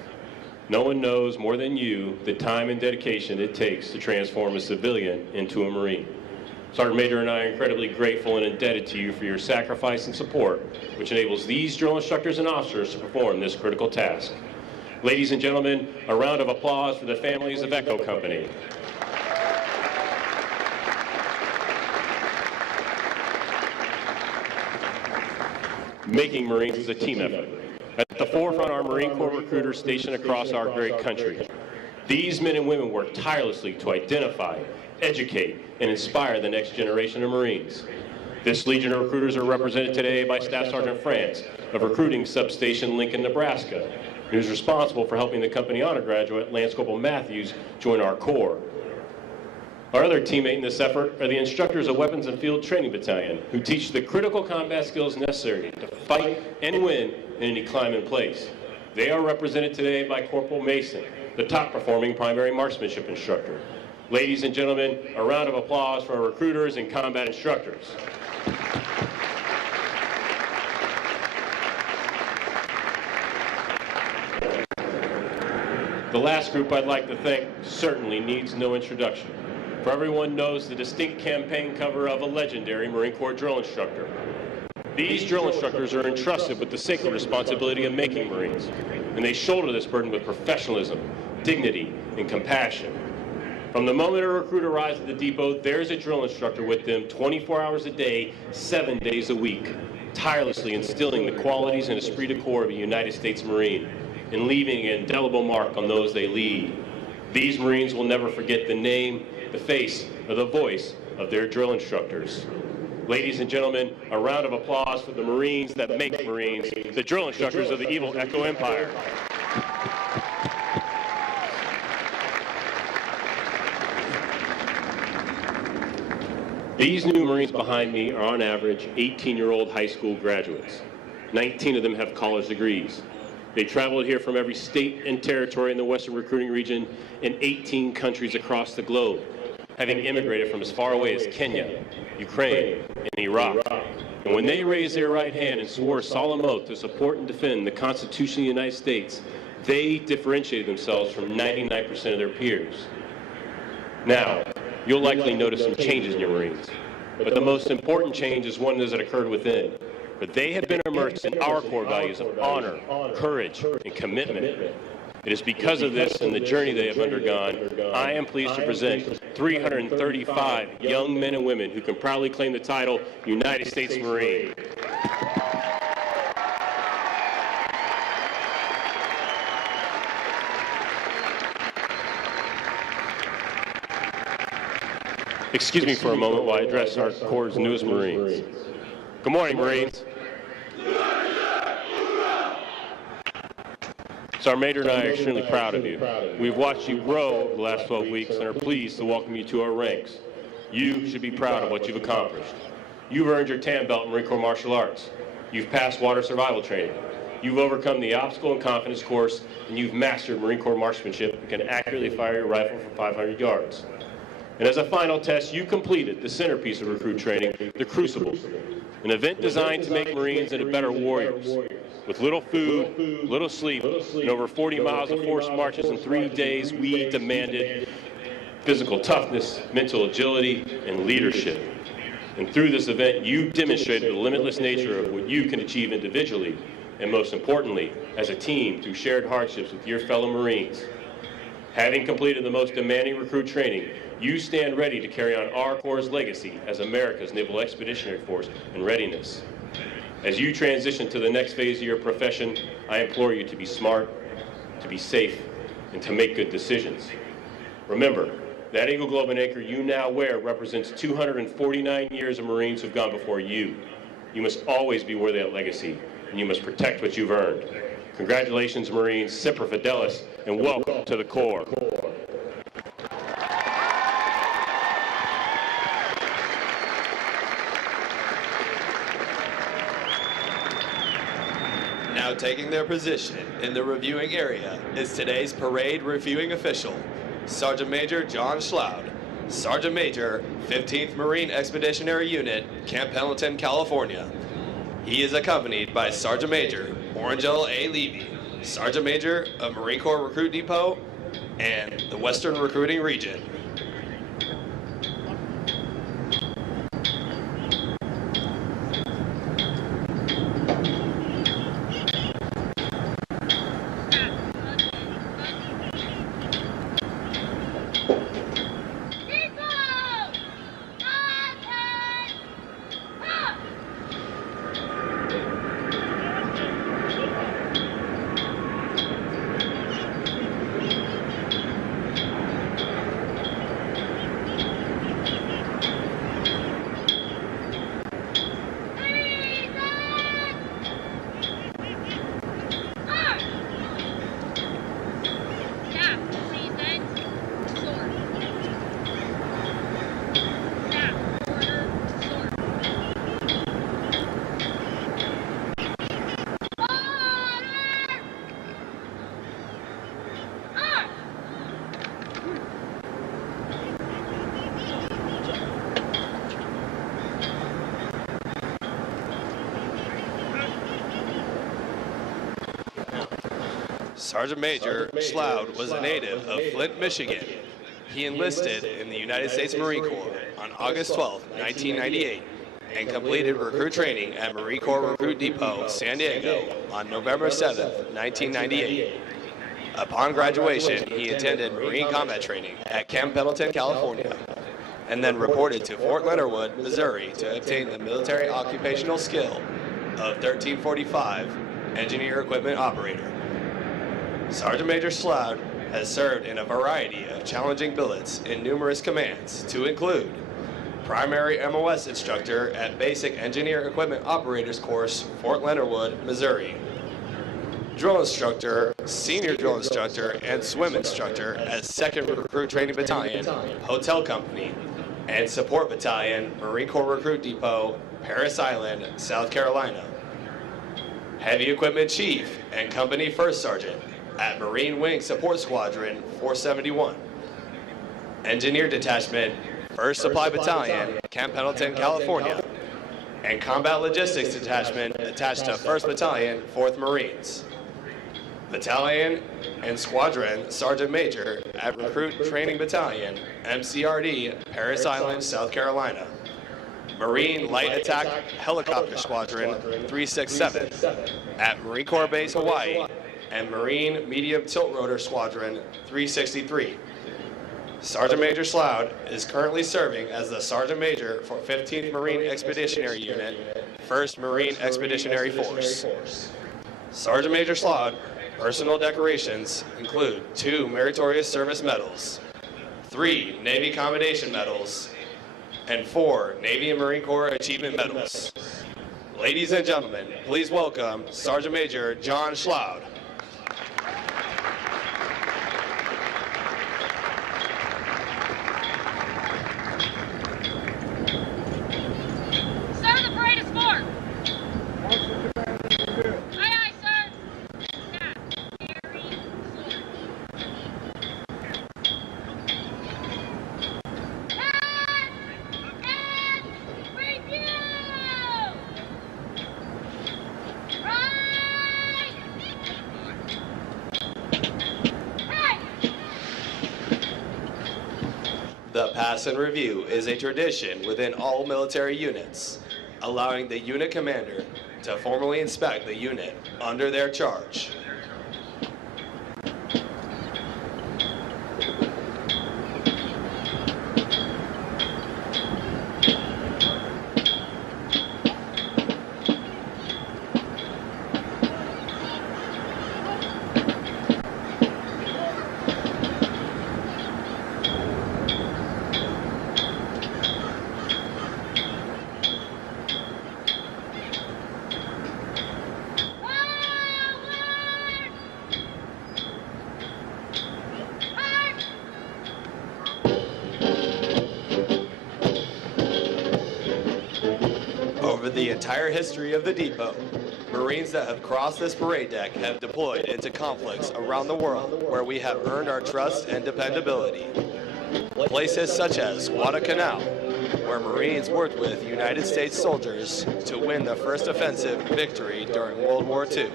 No one knows more than you the time and dedication it takes to transform a civilian into a Marine. Sergeant Major and I are incredibly grateful and indebted to you for your sacrifice and support, which enables these drill instructors and officers to perform this critical task. Ladies and gentlemen, a round of applause for the families of Echo Company. Making Marines is a team effort. At the forefront are Marine Corps recruiters stationed across our great country. These men and women work tirelessly to identify, educate, and inspire the next generation of Marines. This Legion of recruiters are represented today by Staff Sergeant France of Recruiting Substation Lincoln, Nebraska, who is responsible for helping the Company Honor graduate Lance Corporal Matthews join our Corps. Our other teammate in this effort are the instructors of Weapons and Field Training Battalion, who teach the critical combat skills necessary to fight and win in any climb and place. They are represented today by Corporal Mason, the top performing primary marksmanship instructor. Ladies and gentlemen, a round of applause for our recruiters and combat instructors. The last group I'd like to thank certainly needs no introduction, for everyone knows the distinct campaign cover of a legendary Marine Corps drill instructor. These drill instructors are entrusted with the sacred responsibility of making Marines, and they shoulder this burden with professionalism, dignity, and compassion. From the moment a recruit arrives at the depot, there's a drill instructor with them 24 hours a day, 7 days a week, tirelessly instilling the qualities and esprit de corps of a United States Marine and leaving an indelible mark on those they lead. These Marines will never forget the name, the face, or the voice of their drill instructors. Ladies and gentlemen, a round of applause for the Marines that make Marines, the drill instructors of the evil Echo Empire. These new Marines behind me are on average 18-year-old high school graduates. 19 of them have college degrees. They traveled here from every state and territory in the Western recruiting region in 18 countries across the globe, having immigrated from as far away as Kenya, Ukraine, and Iraq. And when they raised their right hand and swore a solemn oath to support and defend the Constitution of the United States, they differentiated themselves from 99% of their peers. Now, you'll likely notice some changes in your Marines, but the most important change is one that occurred within. But they have been immersed in our core values of honor, courage, and commitment. It is because of this and the journey they have undergone, I am pleased to present 335 young men and women who can proudly claim the title United States Marine. Excuse me for a moment while I address our Corps' newest Marines. Good morning, Marines. Sergeant Major and I are extremely proud of you. We've watched you grow over the last 12 weeks and are pleased to welcome you to our ranks. You should be proud of what you've accomplished. You've earned your TAM belt in Marine Corps Martial Arts. You've passed water survival training. You've overcome the obstacle and confidence course, and you've mastered Marine Corps marksmanship and can accurately fire your rifle from 500 yards. And as a final test, you completed the centerpiece of recruit training, the Crucible, an event designed to make Marines into better warriors. With little food, little sleep, and over 40 miles of forced marches in 3 days, we demanded physical toughness, mental agility, and leadership. And through this event, you demonstrated the limitless nature of what you can achieve individually, and most importantly, as a team through shared hardships with your fellow Marines. Having completed the most demanding recruit training, you stand ready to carry on our Corps' legacy as America's Naval Expeditionary Force in readiness. As you transition to the next phase of your profession, I implore you to be smart, to be safe, and to make good decisions. Remember, that Eagle Globe and Anchor you now wear represents 249 years of Marines who've gone before you. You must always be worthy of that legacy, and you must protect what you've earned. Congratulations, Marines, Semper Fidelis, and welcome to the Corps. Now taking their position in the reviewing area is today's parade reviewing official, Sergeant Major John Schloud, Sergeant Major, 15th Marine Expeditionary Unit, Camp Pendleton, California. He is accompanied by Sergeant Major Orangel A. Levy, Sergeant Major of Marine Corps Recruit Depot and the Western Recruiting Region. Sergeant Major Schloud was a native of Flint, Michigan. He enlisted in the United States Marine Corps on August 12, 1998, and completed recruit training at Marine Corps Recruit Depot, San Diego on November 7, 1998. Upon graduation, he attended Marine combat training at Camp Pendleton, California, and then reported to Fort Leonard Wood, Missouri to obtain the military occupational skill of 1345 Engineer Equipment Operator. Sergeant Major Schloud has served in a variety of challenging billets in numerous commands, to include Primary MOS Instructor at Basic Engineer Equipment Operators Course, Fort Leonard Wood, Missouri, Drill Instructor, Senior Drill Instructor, and Swim Instructor at 2nd Recruit Training Battalion, Hotel Company, and Support Battalion, Marine Corps Recruit Depot, Parris Island, South Carolina. Heavy Equipment Chief and Company First Sergeant at Marine Wing Support Squadron 471. Engineer Detachment, 1st Supply Battalion, Camp Pendleton, California. And Combat Logistics Detachment attached to 1st Battalion, 4th Marines. Battalion and Squadron Sergeant Major at Recruit Training Battalion, MCRD, Parris Island, South Carolina. Marine Light Attack Helicopter Squadron 367 at Marine Corps Base, Hawaii, and Marine Medium Tilt Rotor Squadron 363. Sergeant Major Sloud is currently serving as the Sergeant Major for 15th Marine Expeditionary Unit, 1st Marine Expeditionary Force. Sergeant Major Sloud personal decorations include 2 Meritorious Service Medals, 3 Navy Commendation Medals, and 4 Navy and Marine Corps Achievement Medals. Ladies and gentlemen, please welcome Sergeant Major John Sloud. Sir, the parade is formed. Aye, aye, sir. Now, carry sword. And review! Right! Hey! The pass and review is a tradition within all military units, allowing the unit commander to formally inspect the unit under their charge. Over the entire history of the depot, Marines that have crossed this parade deck have deployed into conflicts around the world where we have earned our trust and dependability. Places such as Guadalcanal, where Marines worked with United States soldiers to win the first offensive victory during World War II.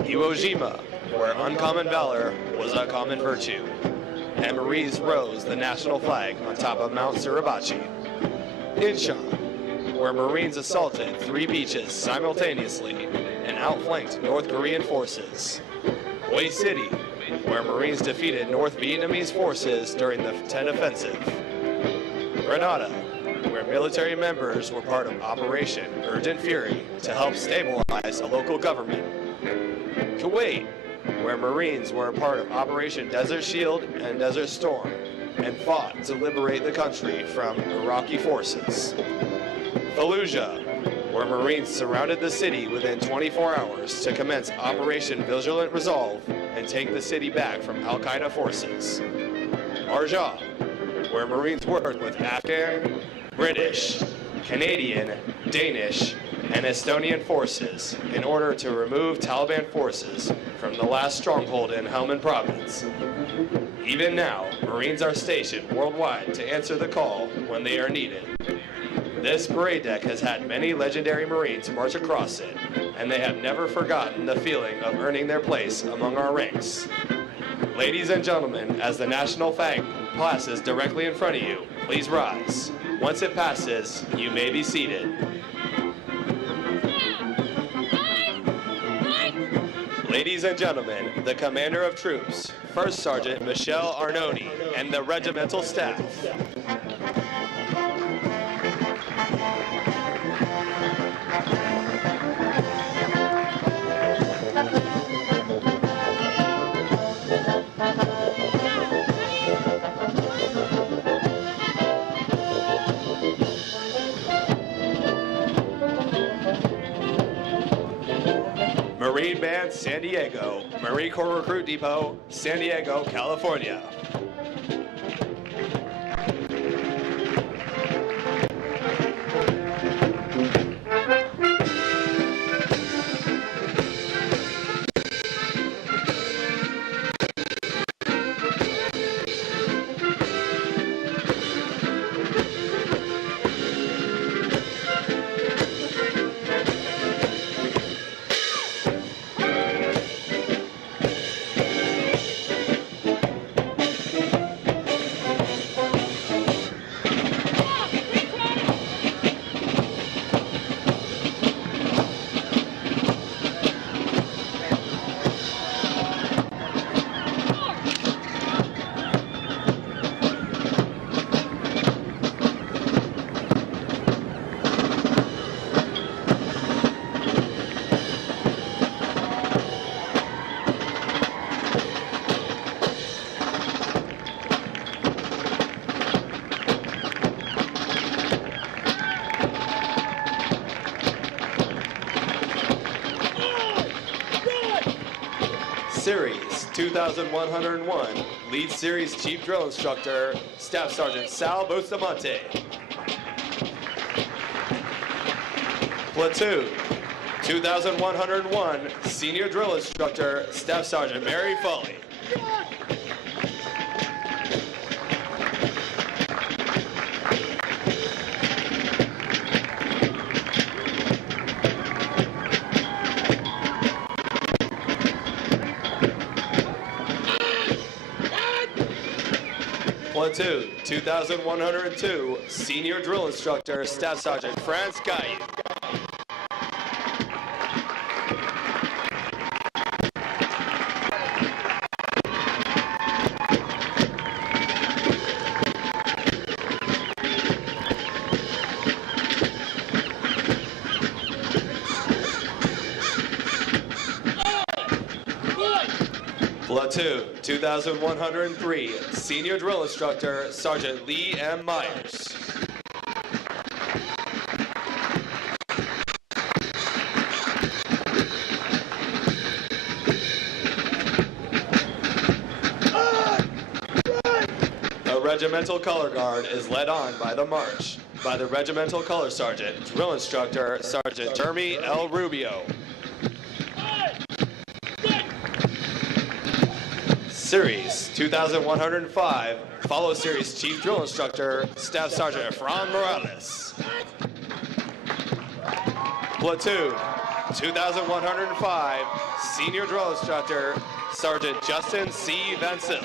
Iwo Jima, where uncommon valor was a common virtue, and Marines rose the national flag on top of Mount Suribachi. Incheon, where Marines assaulted 3 beaches simultaneously and outflanked North Korean forces. Hue City, where Marines defeated North Vietnamese forces during the Tet Offensive. Grenada, where military members were part of Operation Urgent Fury to help stabilize a local government. Kuwait, where Marines were a part of Operation Desert Shield and Desert Storm and fought to liberate the country from Iraqi forces. Fallujah, where Marines surrounded the city within 24 hours to commence Operation Vigilant Resolve and take the city back from Al-Qaeda forces. Arjah, where Marines worked with Afghan, British, Canadian, Danish, and Estonian forces in order to remove Taliban forces from the last stronghold in Helmand province. Even now, Marines are stationed worldwide to answer the call when they are needed. This parade deck has had many legendary Marines march across it, and they have never forgotten the feeling of earning their place among our ranks. Ladies and gentlemen, as the national flag passes directly in front of you, please rise. Once it passes, you may be seated. Ladies and gentlemen, the Commander of Troops, First Sergeant Michelle Arnone, and the regimental staff. Marine Band San Diego, Marine Corps Recruit Depot, San Diego, California. Series 2101, Lead Series Chief Drill Instructor, Staff Sergeant Sal Bustamante. Platoon 2101, Senior Drill Instructor, Staff Sergeant Mary Foley. Platoon 2102, Senior Drill Instructor, Staff Sergeant France Gaillan. Platoon 2103, Senior Drill Instructor, Sergeant Lee M. Myers. The Regimental Color Guard is led on by the march by the Regimental Color Sergeant, Drill Instructor, Sergeant Jeremy L. Rubio. Series 2105, Follow Series Chief Drill Instructor, Staff Sergeant Efron Morales. Platoon 2105, Senior Drill Instructor, Sergeant Justin C. Vancil.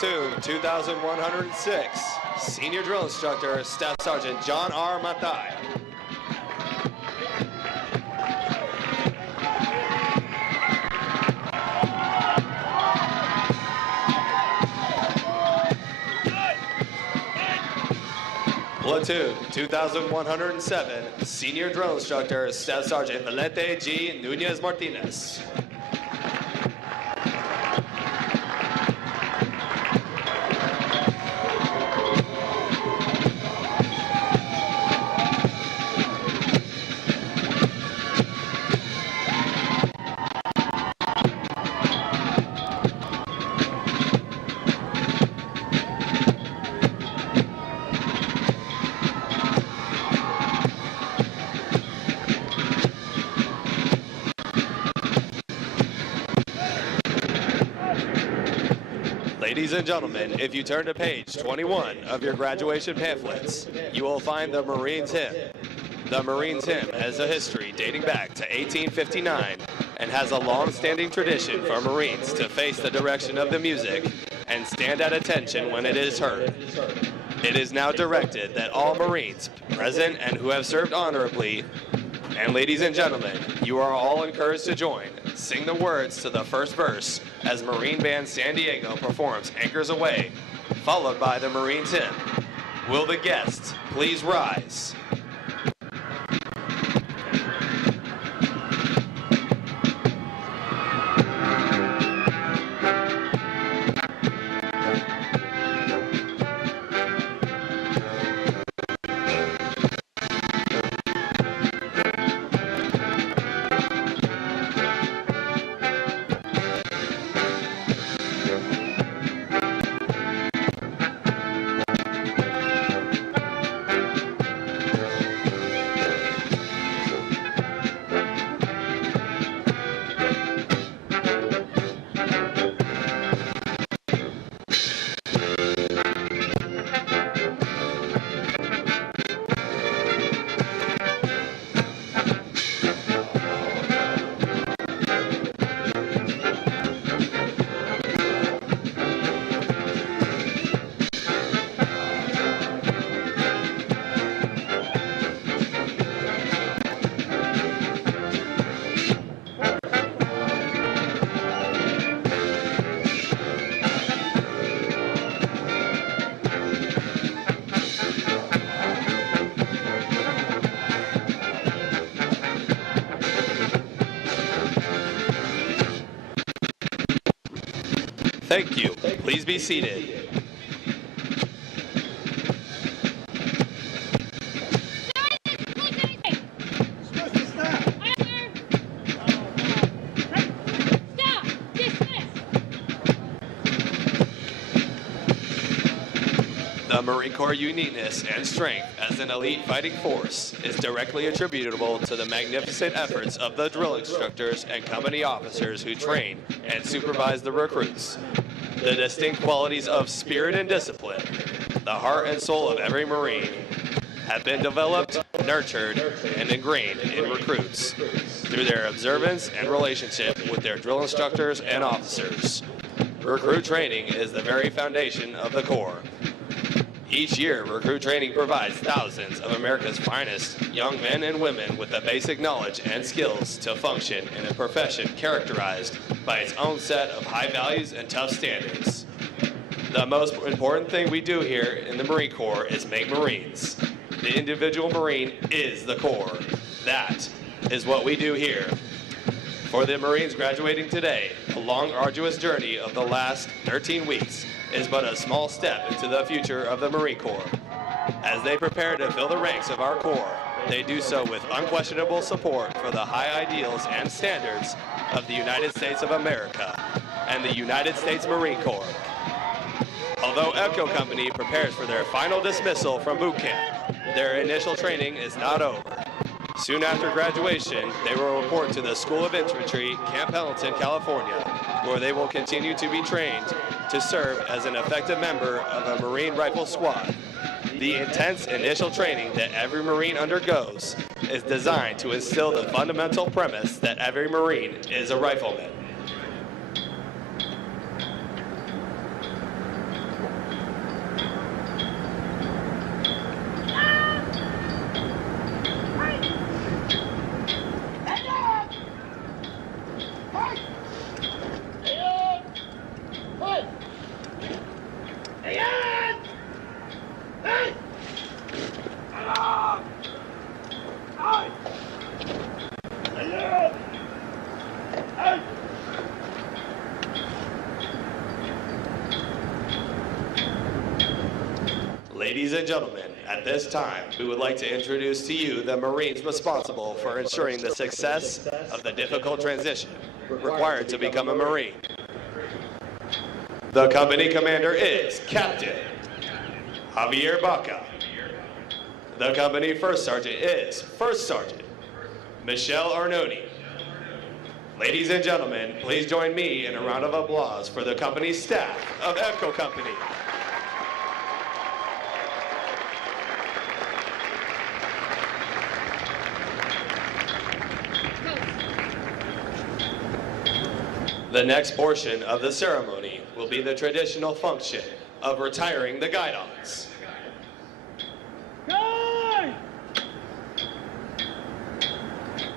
Platoon 2106, Senior Drill Instructor, Staff Sergeant John R. Matai. Platoon 2107, Senior Drill Instructor, Staff Sergeant Valente G. Nunez Martinez. Ladies and gentlemen, if you turn to page 21 of your graduation pamphlets, you will find the Marines Hymn. The Marines Hymn has a history dating back to 1859 and has a long-standing tradition for Marines to face the direction of the music and stand at attention when it is heard. It is now directed that all Marines present and who have served honorably, and ladies and gentlemen, you are all encouraged to join. Sing the words to the first verse as Marine Band San Diego performs Anchors Away, followed by the Marines Hymn. Will the guests please rise? Thank you. Please be seated. Dismiss the staff. Stop! Dismiss! The Marine Corps uniqueness and strength as an elite fighting force is directly attributable to the magnificent efforts of the drill instructors and company officers who train and supervise the recruits. The distinct qualities of spirit and discipline, the heart and soul of every Marine, have been developed, nurtured, and ingrained in recruits through their observance and relationship with their drill instructors and officers. Recruit training is the very foundation of the Corps. Each year, recruit training provides thousands of America's finest young men and women with the basic knowledge and skills to function in a profession characterized by its own set of high values and tough standards. The most important thing we do here in the Marine Corps is make Marines. The individual Marine is the Corps. That is what we do here. For the Marines graduating today, the long, arduous journey of the last 13 weeks is but a small step into the future of the Marine Corps. As they prepare to fill the ranks of our Corps, they do so with unquestionable support for the high ideals and standards of the United States of America and the United States Marine Corps. Although ECHO Company prepares for their final dismissal from boot camp, their initial training is not over. Soon after graduation, they will report to the School of Infantry, Camp Pendleton, California, where they will continue to be trained to serve as an effective member of a Marine Rifle Squad. The intense initial training that every Marine undergoes is designed to instill the fundamental premise that every Marine is a rifleman. Ladies and gentlemen, at this time, we would like to introduce to you the Marines responsible for ensuring the success of the difficult transition required to become a Marine. The company commander is Captain Javier Baca. The company first sergeant is First Sergeant Michelle Arnone. Ladies and gentlemen, please join me in a round of applause for the company staff of ECHO Company. The next portion of the ceremony will be the traditional function of retiring the guidons. Guys!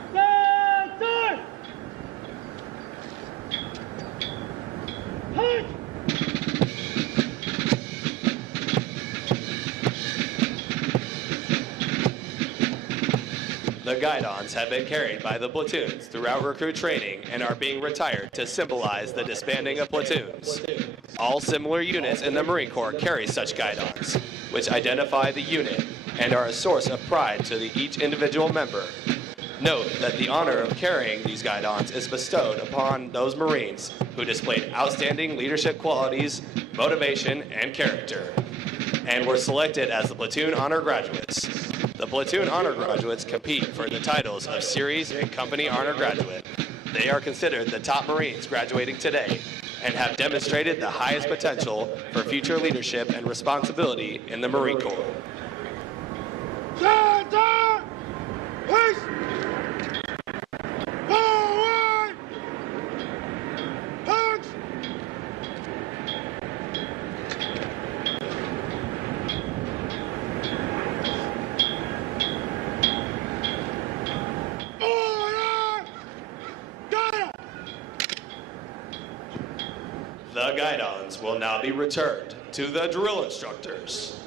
Stand! Halt! The guidons have been carried by the platoons throughout recruit training and are being retired to symbolize the disbanding of platoons. All similar units in the Marine Corps carry such guidons, which identify the unit and are a source of pride to each individual member. Note that the honor of carrying these guidons is bestowed upon those Marines who displayed outstanding leadership qualities, motivation, and character, and were selected as the platoon honor graduates. The platoon honor graduates compete for the titles of series and company honor graduate. They are considered the top Marines graduating today and have demonstrated the highest potential for future leadership and responsibility in the Marine Corps. Stand down! Peace! Forward! Punch! Order! Down! The guidons will now be returned to the drill instructors.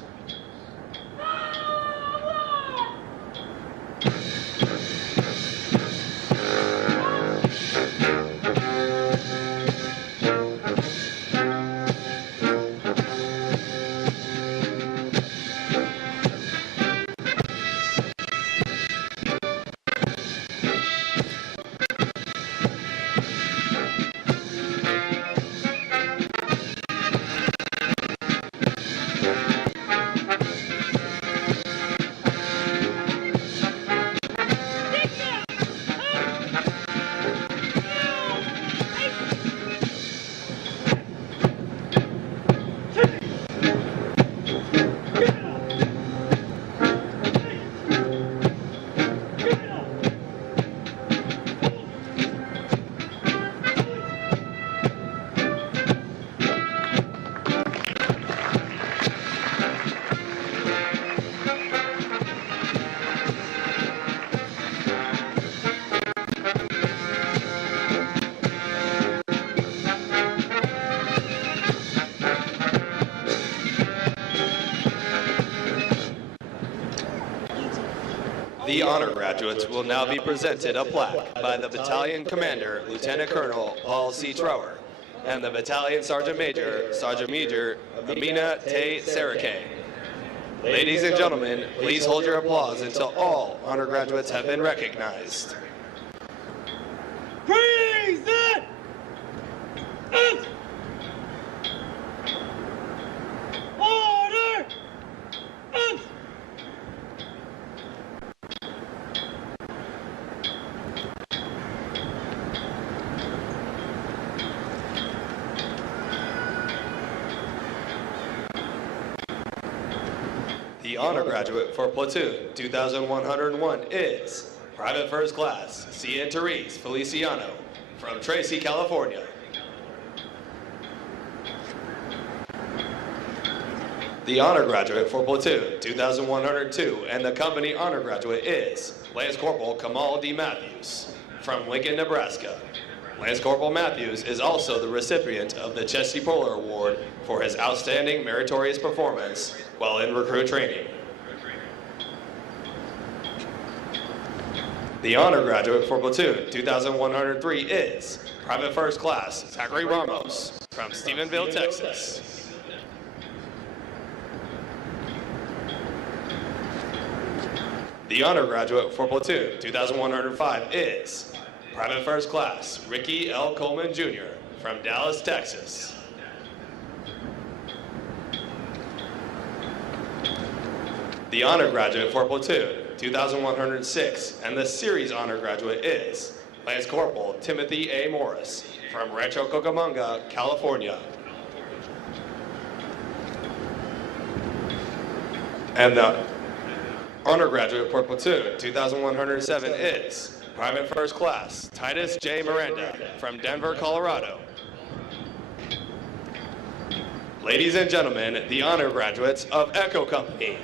The honor graduates will now be presented a plaque by the Battalion Commander, Lieutenant Colonel Paul C. Trower, and the Battalion Sergeant Major, Amina Tay Sarake. Ladies and gentlemen, please hold your applause until all honor graduates have been recognized. Present! Order! The honor graduate for Platoon 2101 is Private First Class Cian Therese Feliciano from Tracy, California. The honor graduate for Platoon 2102 and the company honor graduate is Lance Corporal Kamal D. Matthews from Lincoln, Nebraska. Lance Corporal Matthews is also the recipient of the Chesty Puller Award for his outstanding meritorious performance while in recruit training. The honor graduate for Platoon 2103 is Private First Class Zachary Ramos from Stephenville, Texas. The honor graduate for Platoon 2105 is Private First Class Ricky L. Coleman Jr. from Dallas, Texas. The honor graduate for Platoon 2106 and the series honor graduate is Lance Corporal Timothy A. Morris from Rancho Cucamonga, California. And the honor graduate for Platoon 2107 is Private First Class Titus J. Miranda from Denver, Colorado. Ladies and gentlemen, the honor graduates of Echo Company.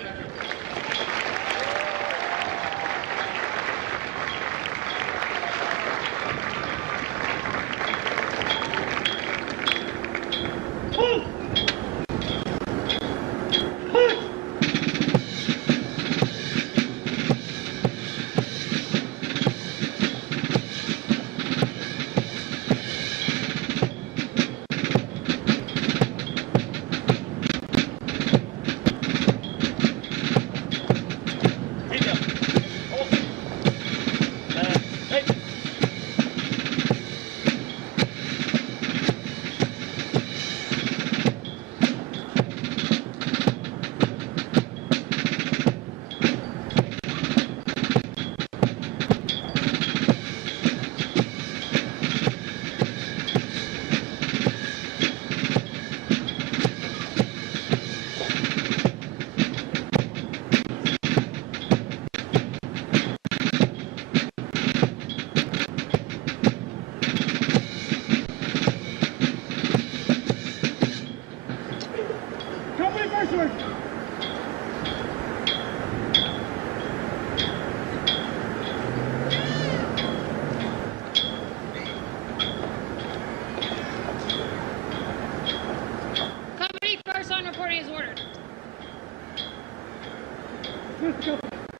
Aye,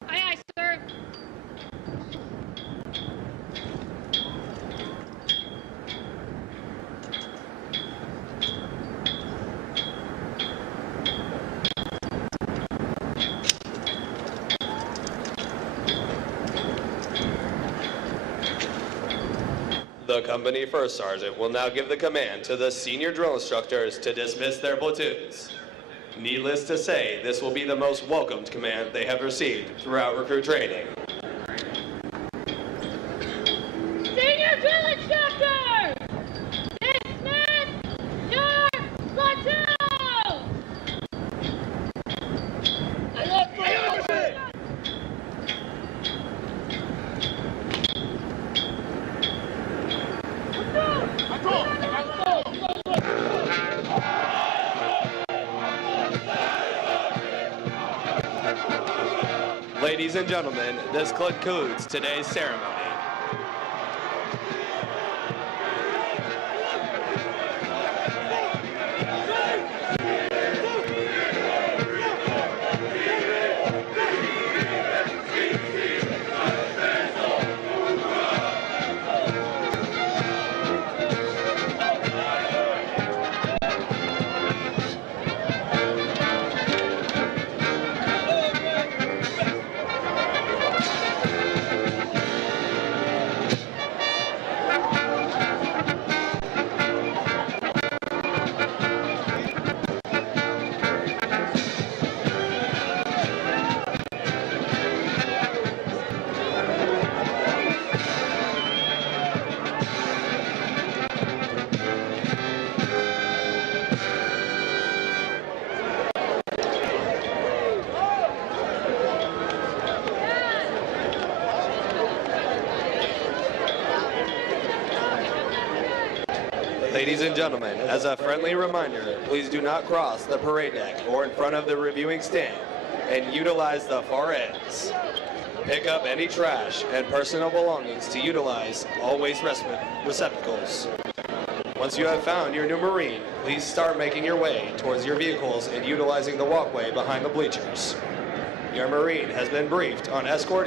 aye, sir. The company first sergeant will now give the command to the senior drill instructors to dismiss their platoons. Needless to say, this will be the most welcomed command they have received throughout recruit training. Senior drill instructor! Dismiss your platoon! I love platoon! Ladies and gentlemen, this concludes today's ceremony. Ladies and gentlemen, as a friendly reminder, please do not cross the parade deck or in front of the reviewing stand and utilize the far ends. Pick up any trash and personal belongings to utilize all waste receptacles. Once you have found your new Marine, please start making your way towards your vehicles and utilizing the walkway behind the bleachers. Your Marine has been briefed on escort